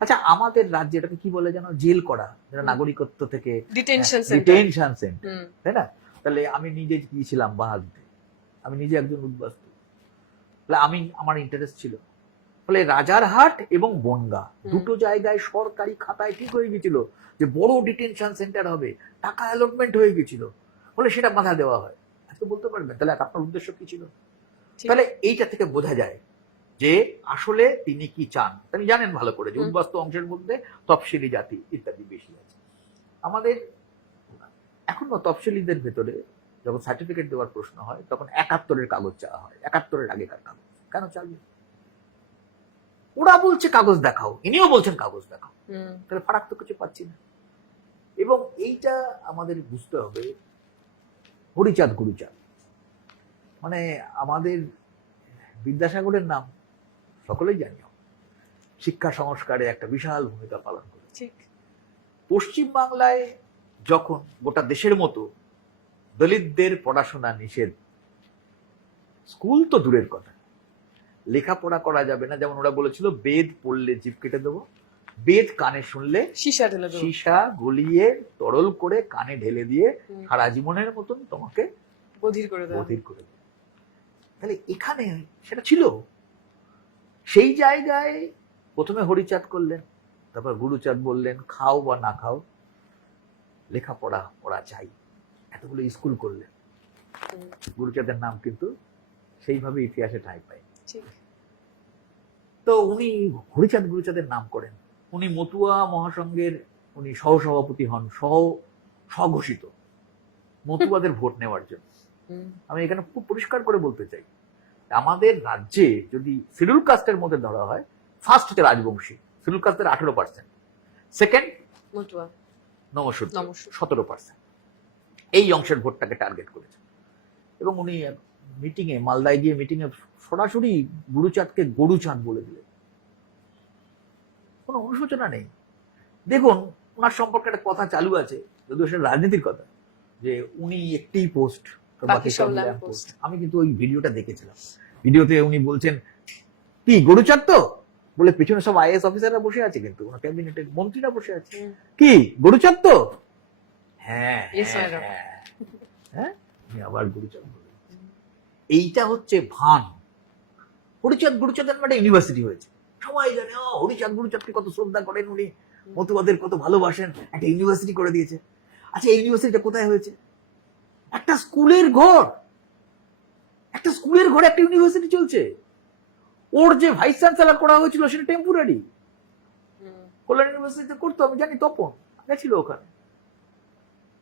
আচ্ছা, আমাদের রাজ্যে এটাকে কি বলে যেন, জেল করা, যেটা নাগরিকত্ব থেকে ডিটেনশন সেন্টার, তাই না? তাহলে আমি নিজে গিয়েছিলাম বাহাদুরে, আমি নিজে একজন উদ্বাস্তু, তাহলে আমার ইন্টারেস্ট ছিল। ফলে রাজারহাট এবং বনগাঁ দুটো জায়গায় সরকারি খাতায় ঠিক হয়ে গেছিল যে বড় ডিটেনশন সেন্টার হবে, টাকা অ্যালটমেন্ট হয়ে গেছিল, ফলে সেটা বাধা দেওয়া হয়। আজকে বলতে পারবেন তাহলে আপনার উদ্দেশ্য কি ছিল? তাহলে এইটা থেকে বোঝা যায় যে আসলে তিনি কি চান। তিনি জানেন ভালো করে যে উদ্বাস্তু অংশের মধ্যে তফসিলি জাতি ইত্যাদি বেশি আছে। আমাদের এখনো তফসিলিদের ভেতরে যখন সার্টিফিকেট দেওয়ার প্রশ্ন হয় তখন 71-এর কাগজ চাওয়া হয়। 71-এর আগেকার কাগজ কেন চাইবে? ওরা বলছে কাগজ দেখাও, ইনিও বলছেন কাগজ দেখাও, তাহলে ফারাক তো কিছু পাচ্ছি না। এবং এইটা আমাদের বুঝতে হবে। হরিচাঁদ গুরুচাঁদ মানে আমাদের বিদ্যাসাগরের নাম সকলেই জানি, শিক্ষা সংস্কারে একটা বিশাল ভূমিকা পালন করে। পশ্চিম বাংলায় যখন গোটা দেশের মতো দলিতদের পড়াশোনা নিষেধ, স্কুল তো দূরের কথা, লেখাপড়া করা যাবে না, যেমন ওরা বলেছিল বেদ পড়লে জিভ কেটে দেবো, বেদ কানে শুনলে সীসা গলিয়ে তরল করে কানে ঢেলে দিয়ে সারা জীবনের মতন তোমাকে বধির করে দেবো। তাহলে এখানে সেটা ছিল। সেই জায়গায় প্রথমে হরিচাঁদ করলেন, তারপর গুরুচাঁদ বললেন খাও বা না খাও লেখাপড়া পড়া চাই, এতগুলো স্কুল করলেন। গুরুচাঁদের নাম কিন্তু সেইভাবে ইতিহাসে ঠাঁই পায়। তো উনি হরিচাঁদ গুরুচাঁদের নাম করেন। উনি মতুয়া মহাসংঘের উনি সহসভাপতি হন, স্বঘোষিত মতুয়াদের ভোট নেওয়ার জন্য। আমি এখানে খুব পরিষ্কার করে বলতে চাই, আমাদের রাজ্যে যদি শিডিউল কাস্টের মধ্যে ধরা হয়, ফার্স্ট হচ্ছে রাজবংশী, শিডিউল কাস্টের 18%, সেকেন্ড মতুয়া নমশূদ্র 17%। এই অংশের ভোটটাকে টার্গেট করেছে। এবং উনি মিটিংয়ে, মালদায় গিয়ে মিটিংয়ে সরাসরি গুরুচাঁদকে গরুচাঁদ বলে দিলেন, কোনো অনুশোচনা নেই। দেখুন, ওনার সম্পর্কে একটা কথা চালু আছে, যদিও সেটা রাজনীতির কথা, যে উনি একটি পোস্ট, আমি কিন্তু ওই ভিডিওটা দেখেছিলাম। ভিডিওতে উনি বলছেন কি গরুচাঁদ তো, বলে পেছনে সব আইএস অফিসাররা বসে আছে, কিন্তু ওনার ক্যাবিনেটের মন্ত্রীরা বসে আছে, কি গরুচাঁদ তো? হ্যাঁ হ্যাঁ, আবার গুরুচাঁদ। এইটা হচ্ছে ভান। হরিচাঁদ গুরুচাঁদের একটা ইউনিভার্সিটি হয়েছে, সবাই জানে হরিচাঁদ গুরুচাঁদকে কত শ্রদ্ধা করেন উনি, মতুয়াদের কত ভালোবাসেন, একটা ইউনিভার্সিটি করে দিয়েছে। আচ্ছা, এই ইউনিভার্সিটিটা কোথায় হয়েছে? একটা স্কুলের ঘর, একটা স্কুলের ঘরে একটা ইউনিভার্সিটি চলছে। ওর যে ভাইস চ্যান্সেলর করা হয়েছিল সেটা টেম্পোরারি, কল্যাণ ইউনিভার্সিটিতে করতো, আমি জানি, তপন গেছিল ওখানে।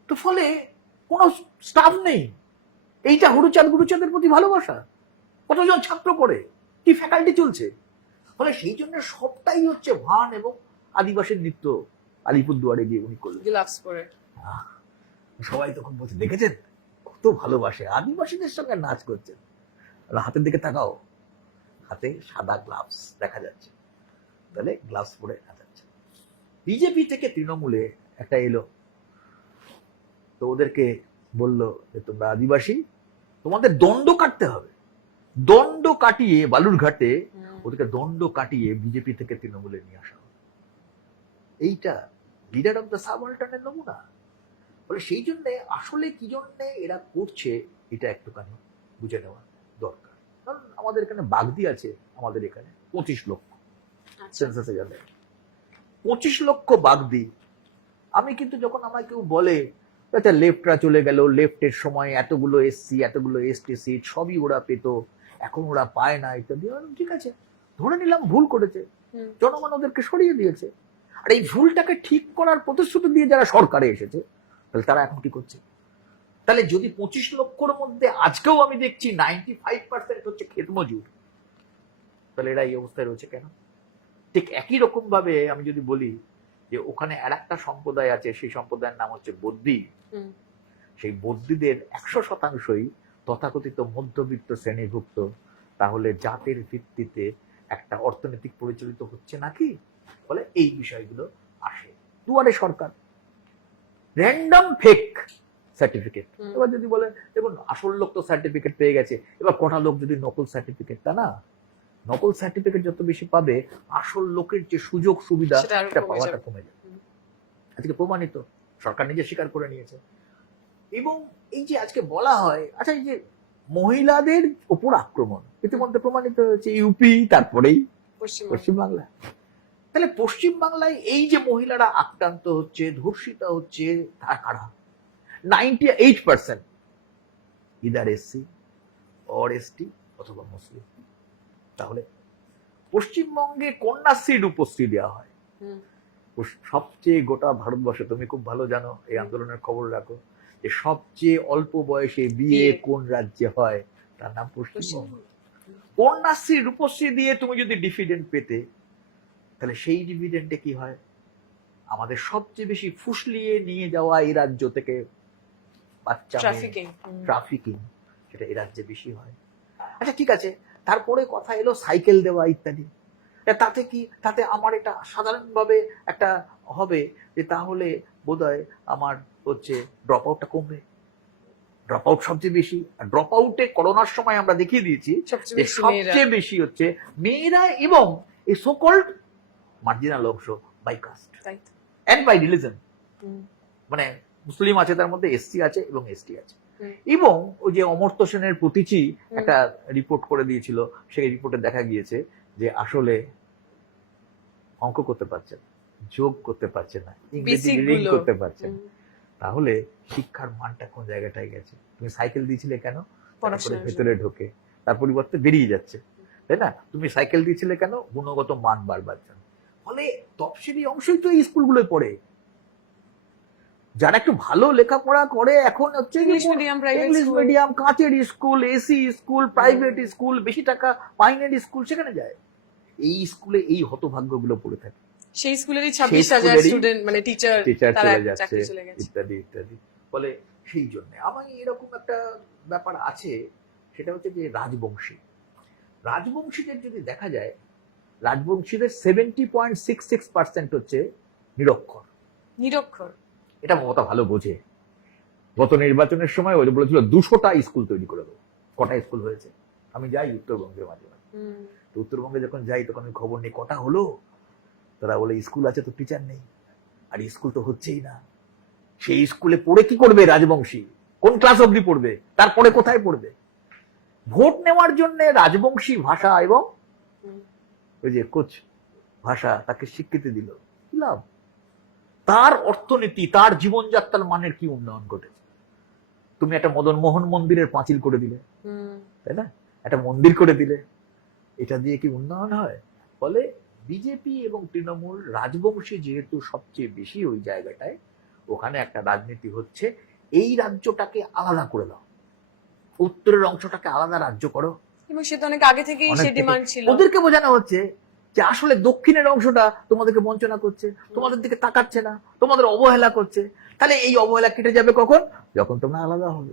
তো ফলে কোন স্টাফ নেই। এইটা হরুচাঁদ গুরুচাঁদের প্রতি ভালোবাসা। কতজন ছাত্র পড়ে, কি ফ্যাকাল্টি চলছে। ফলে সেই জন্য সবটাই হচ্ছে ভান এবং আদিবাসীর নৃত্য আলিপুরদুয়ারে গিয়ে উনি করলেন। গ্লাভস পরে সবাই তখন বলছে, দেখেছেন কত ভালোবাসে, আদিবাসীদের সঙ্গে নাচ করছেন। আর হাতের দিকে তাকাও, হাতে সাদা গ্লাভস দেখা যাচ্ছে, তাহলে গ্লাভস পরে নাচাচ্ছে। বিজেপি থেকে তৃণমূলে একটা এলো, তো ওদেরকে বললো যে তোমরা আদিবাসী, তোমাদের দণ্ড কাটতে হবে। দণ্ড কাটিয়ে বালুরঘাটে ওদেরকে দণ্ড কাটিয়ে বিজেপি থেকে তৃণমূলে নিয়ে আসা হবে। এইটা লিডার অফ দ্য সাবঅল্টার্নের নমুনা। বলে সেই জন্য আসলে কি জন্য এরা করছে এটা একটুখানি বুঝে নেওয়া দরকার। কারণ আমাদের এখানে বাগদি আছে, আমাদের এখানে 25 লক্ষ সেন্সাসে গেলে 25 লক্ষ বাগদি। আমি কিন্তু যখন আমায় কেউ বলে আচ্ছা লেফটরা চলে গেল, লেফটের সময় এতগুলো এসসি এতগুলো এসটি সিট সবই ওরা পেত, এখন ওরা পায় না ইত্যাদি, ঠিক আছে ধরে নিলাম ভুল করেছে, জনগণ ওদেরকে সরিয়ে দিয়েছে। আর এই ভুলটাকে ঠিক করার প্রতিশ্রুতি দিয়ে যারা সরকারে এসেছে, তাহলে তারা এখন কি করছে? তাহলে যদি 25 লক্ষর মধ্যে আজকেও আমি দেখছি 95% হচ্ছে ক্ষেত মজুর, তাহলে এরা এই অবস্থায় রয়েছে কেন? ঠিক একই রকম ভাবে আমি যদি বলি যে ওখানে আর একটা সম্প্রদায় আছে, সেই সম্প্রদায়ের নাম হচ্ছে বদ্যি। সেই বদ্যিদের 100%ই তথাকথিত মধ্যবিত্ত শ্রেণীভুক্ত। তাহলে জাতের ভিত্তিতে একটা অর্থনৈতিক পরিচালিত হচ্ছে নাকি? বলে এই বিষয়গুলো আসে। দুয়ারে সরকার র্যান্ডম ফেক সার্টিফিকেট। এবার যদি বলেন দেখুন আসল লোক তো সার্টিফিকেট পেয়ে গেছে, এবার কটা লোক যদি নকল সার্টিফিকেট, তা না, নকল সার্টিফিকেট যত বেশি পাবে আসল লোকের যে সুযোগ সুবিধা সেটা পাওয়াটা কমে যাবে। আজকে প্রমাণিত, সরকার নিজে স্বীকার করে নিয়েছে। এবং এই যে আজকে বলা হয় আচ্ছা এই যে মহিলাদের উপর আক্রমণ ইতিমধ্যে প্রমাণিত হয়েছে ইউপি, তারপরেই পশ্চিমবাংলা। তাহলে পশ্চিমবাংলায় এই যে মহিলারা আক্রান্ত হচ্ছে, ধর্ষিতা হচ্ছে, তারা কারা? 98% ইদার এসসি অর এসটি অথবা মুসলিম। তাহলে পশ্চিমবঙ্গে কন্যাশ্রী রূপশ্রী দেওয়া হয় সবচেয়ে, গোটা ভারতবর্ষে তুমি খুব ভালো জানো, এই আন্দোলনের খবর রাখো, যে সবচেয়ে অল্প বয়সে বিয়ে কোন রাজ্যে হয়, তার নাম পশ্চিমবঙ্গ। কন্যাশ্রী রূপশ্রী দিয়ে তুমি যদি ডিভিডেন্ড পেতে, তাহলে সেই ডিভিডেন্ডে কি হয়? আমাদের সবচেয়ে বেশি ফুসলিয়ে নিয়ে যাওয়া এই রাজ্য থেকে বাচ্চা ট্রাফিকিং, সেটা এই রাজ্যে বেশি হয়। আচ্ছা ঠিক আছে, তারপরে কথা এলো সাইকেল দেওয়া ইত্যাদি। তাতে কি, তাতে আমার এটা সাধারণভাবে একটা হবে যে তাহলে বোধহয় আমার হচ্ছে ড্রপ আউটটা কমবে। ড্রপ আউট সবচেয়ে বেশি, ড্রপ আউটে করোনার সময় আমরা দেখিয়ে দিয়েছি যে সবচেয়ে বেশি হচ্ছে মেয়েরা এবং এই সোকল্ড মার্জিনাল অংশ by caste and by religion. মানে মুসলিম আছে, তার মধ্যে এসসি আছে এবং এসটি আছে। এবং ওই যে অমর্ত্য সেনের প্রতীচী একটা রিপোর্ট করে দিয়েছিল, সেই রিপোর্টে দেখা গিয়েছে যে আসলে অঙ্ক করতে পারছে না, যোগ করতে পারছে না, ইংরেজি রিডিং করতে পারছে না। তাহলে শিক্ষার মানটা কোন জায়গাটায় গেছে? তুমি সাইকেল দিয়েছিলে কেন? ভেতরে ঢোকে, তার পরিবর্তে বেরিয়ে যাচ্ছে, তাই না? তুমি সাইকেল দিয়েছিলে কেন? গুণগত মান বাড়বার জন্য। ফলে তফসিলি অংশই তো এই স্কুলগুলোয় পড়ে। যারা একটু ভালো লেখাপড়া করে এখন হচ্ছে ইংলিশ মিডিয়াম, কাঁচের school, AC school, private school, বেশি টাকা মাইনের স্কুল, সেখানে যায়। এই স্কুলে এই হতভাগ্যগুলো পড়ে থাকে। সেই স্কুলেরই 26,000 স্টুডেন্ট, মানে টিচার চলে যাচ্ছে ইত্যাদি ইত্যাদি। ফলে সেই জন্য আমার এরকম একটা ব্যাপার আছে, সেটা হচ্ছে যে রাজবংশীদের যদি দেখা যায়, রাজবংশীদের 70.66% হচ্ছে নিরক্ষর। এটা মমতা ভালো বোঝে। গত নির্বাচনের সময় ওই বলেছিল 200টা স্কুল তৈরি করে দেবো। কটা স্কুল হয়েছে? আমি যাই উত্তরবঙ্গে মাঝে মাঝে, তো উত্তরবঙ্গে যখন যাই তখন আমি খবর নেই কটা হলো। তারা বলে স্কুল আছে তো টিচার নেই, আর স্কুল তো হচ্ছেই না। সেই স্কুলে পড়ে কি করবে রাজবংশী? কোন ক্লাস অবধি পড়বে? তারপরে কোথায় পড়বে? ভোট নেওয়ার জন্য রাজবংশী ভাষা এবং ওই যে কোচ ভাষা তাকে স্বীকৃতি দিল, কি লাভ? তার অর্থনীতি, তার জীবনযাত্রার মানের কি উন্নয়ন ঘটেছে? তুমি একটা মদন মোহন মন্দিরের পাঁচিল করে দিলে, হুম, তাই না, একটা মন্দির করে দিলে, এটা দিয়ে কি উন্নয়ন হয়? ফলে বিজেপি এবং তৃণমূল রাজবংশী যেহেতু সবচেয়ে বেশি ওই জায়গাটায়, ওখানে একটা রাজনীতি হচ্ছে এই রাজ্যটাকে আলাদা করে দাও, উত্তরের অংশটাকে আলাদা রাজ্য করো। এবং সেটা অনেক আগে থেকেই অনেক সে থেকে ডিমান্ড ছিল। ওদেরকে বোঝানো হচ্ছে যে আসলে দক্ষিণের অংশটা তোমাদেরকে বঞ্চনা করছে, তোমাদের দিকে তাকাচ্ছে না, তোমাদের অবহেলা করছে। তাহলে এই অবহেলা কেটে যাবে কখন? যখন তোমরা আলাদা হবে।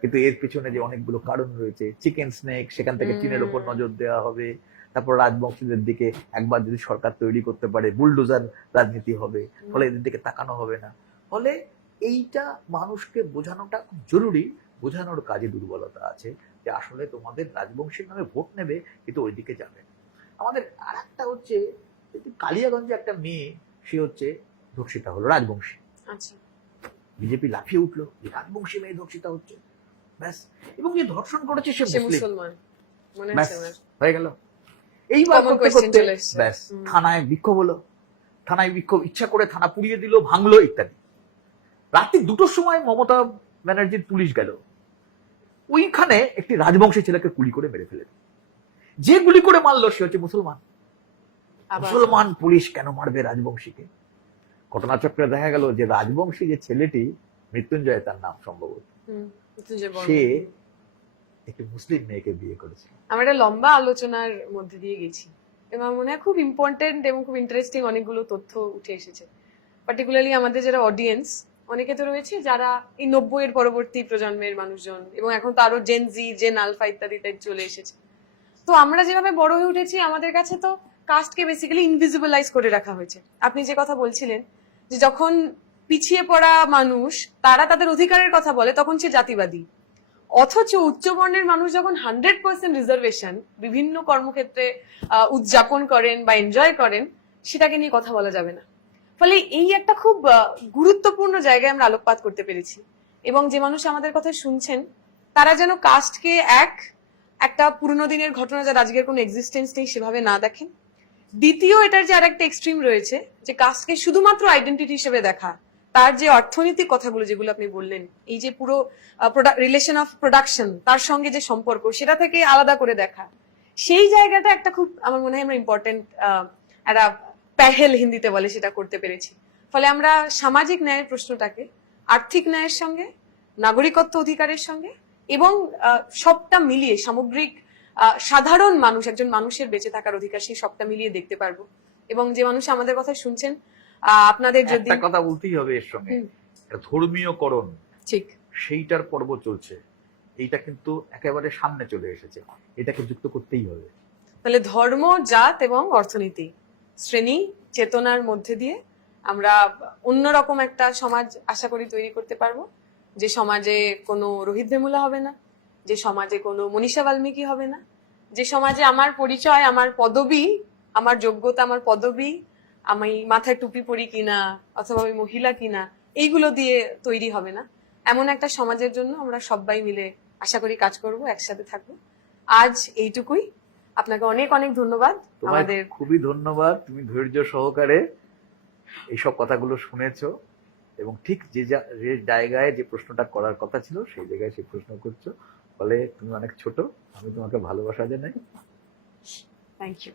কিন্তু এর পিছনে যে অনেকগুলো কারণ রয়েছে, চিকেন স্নেক, সেখান থেকে চীনের উপর নজর দেওয়া হবে, তারপর রাজবংশীদের দিকে একবার যদি সরকার তৈরি করতে পারে বুলডোজার রাজনীতি হবে, ফলে এদের দিকে তাকানো হবে না। ফলে এইটা মানুষকে বোঝানোটা খুব জরুরি। বোঝানোর কাজে দুর্বলতা আছে যে আসলে তোমাদের রাজবংশীর নামে ভোট নেবে কিন্তু ওই দিকে যাবে। আমাদের আর একটা হচ্ছে, কালিয়াগঞ্জে একটা মেয়ে, সে হচ্ছে ধর্ষিতা হলো, রাজবংশী। আচ্ছা, বিজেপি লাফিয়ে উঠলো যে রাজবংশী মেয়ে ধর্ষিতা হচ্ছে, ব্যাস। এবং যে ধর্ষণ করেছে সে সে মুসলিম, মুসলমান, মনে ব্যাস হচ্ছে আমার। হয়ে গেল। এইবার Common করতে question করতে চলে এসছে। ব্যাস হুম। থানায় বিক্ষোভ হলো, থানায় বিক্ষোভ, ইচ্ছা করে থানা পুড়িয়ে দিল, ভাঙলো ইত্যাদি। রাত্রি 2টোর সময় মমতা ব্যানার্জির পুলিশ গেল, ওইখানে একটি রাজবংশী ছেলেকে গুলি করে মেরে ফেলে। যে গুলি করে মারলো সে হচ্ছে মুসলমান। আবার মুসলমান পুলিশ কেন মারবে রাজবংশীকে? ঘটনাচক্রে দেখা গেল যে রাজবংশী যে ছেলেটি, মৃত্যুঞ্জয় তার নাম সম্ভবত, হুম, তুই যে বল। সে একটি মুসলিম মেয়েকে বিয়ে করেছে। আমরা একটা লম্বা আলোচনার মধ্যে দিয়ে গেছি এবং আমার মনে হয় খুব ইম্পর্টেন্ট এবং খুব ইন্টারেস্টিং অনেকগুলো তথ্য উঠে এসেছে। পার্টিকুলারলি আমাদের যারা অডিয়েন্স, অনেকে তো রয়েছে যারা এই 90-এর পরবর্তী প্রজন্মের মানুষজন, এবং এখন তো আরো জেন জি, জেন আলফা ইত্যাদি চলে এসেছে। তো আমরা যেভাবে বড় হয়ে উঠেছি, আমাদের কাছে তো কাস্টকে বেসিক্যালি ইনভিজিবলাইজ করে রাখা হয়েছে। আপনি যে কথা বলছিলেন যে যখন পিছিয়ে পড়া মানুষ তারা তাদের অধিকারের কথা বলে তখন সে জাতিবাদী, অথচ উচ্চবর্ণের মানুষ যখন 100% রিজার্ভেশন বিভিন্ন কর্মক্ষেত্রে উদযাপন করেন বা এনজয় করেন, সেটাকে নিয়ে কথা বলা যাবে না। ফলে এই একটা খুব গুরুত্বপূর্ণ জায়গায় আমরা আলোকপাত করতে পেরেছি। এবং যে মানুষ আমাদের কথা শুনছেন তারা যেন কাস্টকে একটা পুরনো দিনের ঘটনা যার আজকের কোনো এক্সিস্টেন্স নেই সেভাবে না দেখেন। দ্বিতীয়, এটার যে আরেকটা এক্সট্রিম রয়েছে যে কাস্টকে শুধুমাত্র আইডেন্টিটি হিসেবে দেখা, তার যে অর্থনৈতিক কথাগুলো যেগুলো আপনি বললেন, এই যে পুরো রিলেশন অফ প্রোডাকশন, তার সঙ্গে যে সম্পর্ক, সেটা থেকে আলাদা করে দেখা, সেই জায়গাটা একটা খুব আমার মনে হয় আমরা ইম্পর্টেন্ট একটা প্যাহেল হিন্দিতে বলে, সেটা করতে পেরেছি। ফলে আমরা সামাজিক ন্যায়ের প্রশ্নটাকে আর্থিক ন্যায়ের সঙ্গে, নাগরিকত্ব অধিকারের সঙ্গে এবং সবটা মিলিয়ে সামগ্রিক সাধারণ মানুষ, একজন মানুষের বেঁচে থাকার অধিকার, সেই সবটা মিলিয়ে দেখতে পারবো। এবং যে মানুষ আমাদের কথা শুনছেন, আপনাদের যদি একটা কথা বলতেই হবে এর সঙ্গে, ধর্মীয়করণ, ঠিক সেইটার পর্ব চলছে, এইটা কিন্তু একেবারে সামনে চলে এসেছে, এটাকে যুক্ত করতেই হবে। তাহলে ধর্ম, জাত এবং অর্থনীতি, শ্রেণী চেতনার মধ্যে দিয়ে আমরা অন্যরকম একটা সমাজ আশা করি তৈরি করতে পারবো, যে সমাজে কোনো রোহিত ভেমুলা হবে না, যে সমাজে কোনো মনীষা বাল্মীকি হবে না, যে সমাজে আমার পরিচয়, আমার পদবি, আমার যোগ্যতা, আমার পদবি, আমি মাথায় টুপি পরি কিনা অথবা আমি মহিলা কিনা, এইগুলো দিয়ে তৈরি হবে না। এমন একটা সমাজের জন্য আমরা সবাই মিলে আশা করি কাজ করব, একসাথে থাকবো। আজ এইটুকুই। আপনাকে অনেক অনেক ধন্যবাদ। আমাদের খুবই ধন্যবাদ, তুমি ধৈর্য সহকারে এইসব কথাগুলো শুনেছো এবং ঠিক যে জায়গায় যে প্রশ্নটা করার কথা ছিল সেই জায়গায় সেই প্রশ্ন করছো। ফলে তুমি অনেক ছোট, আমি তোমাকে ভালোবাসা জানাই। Thank you.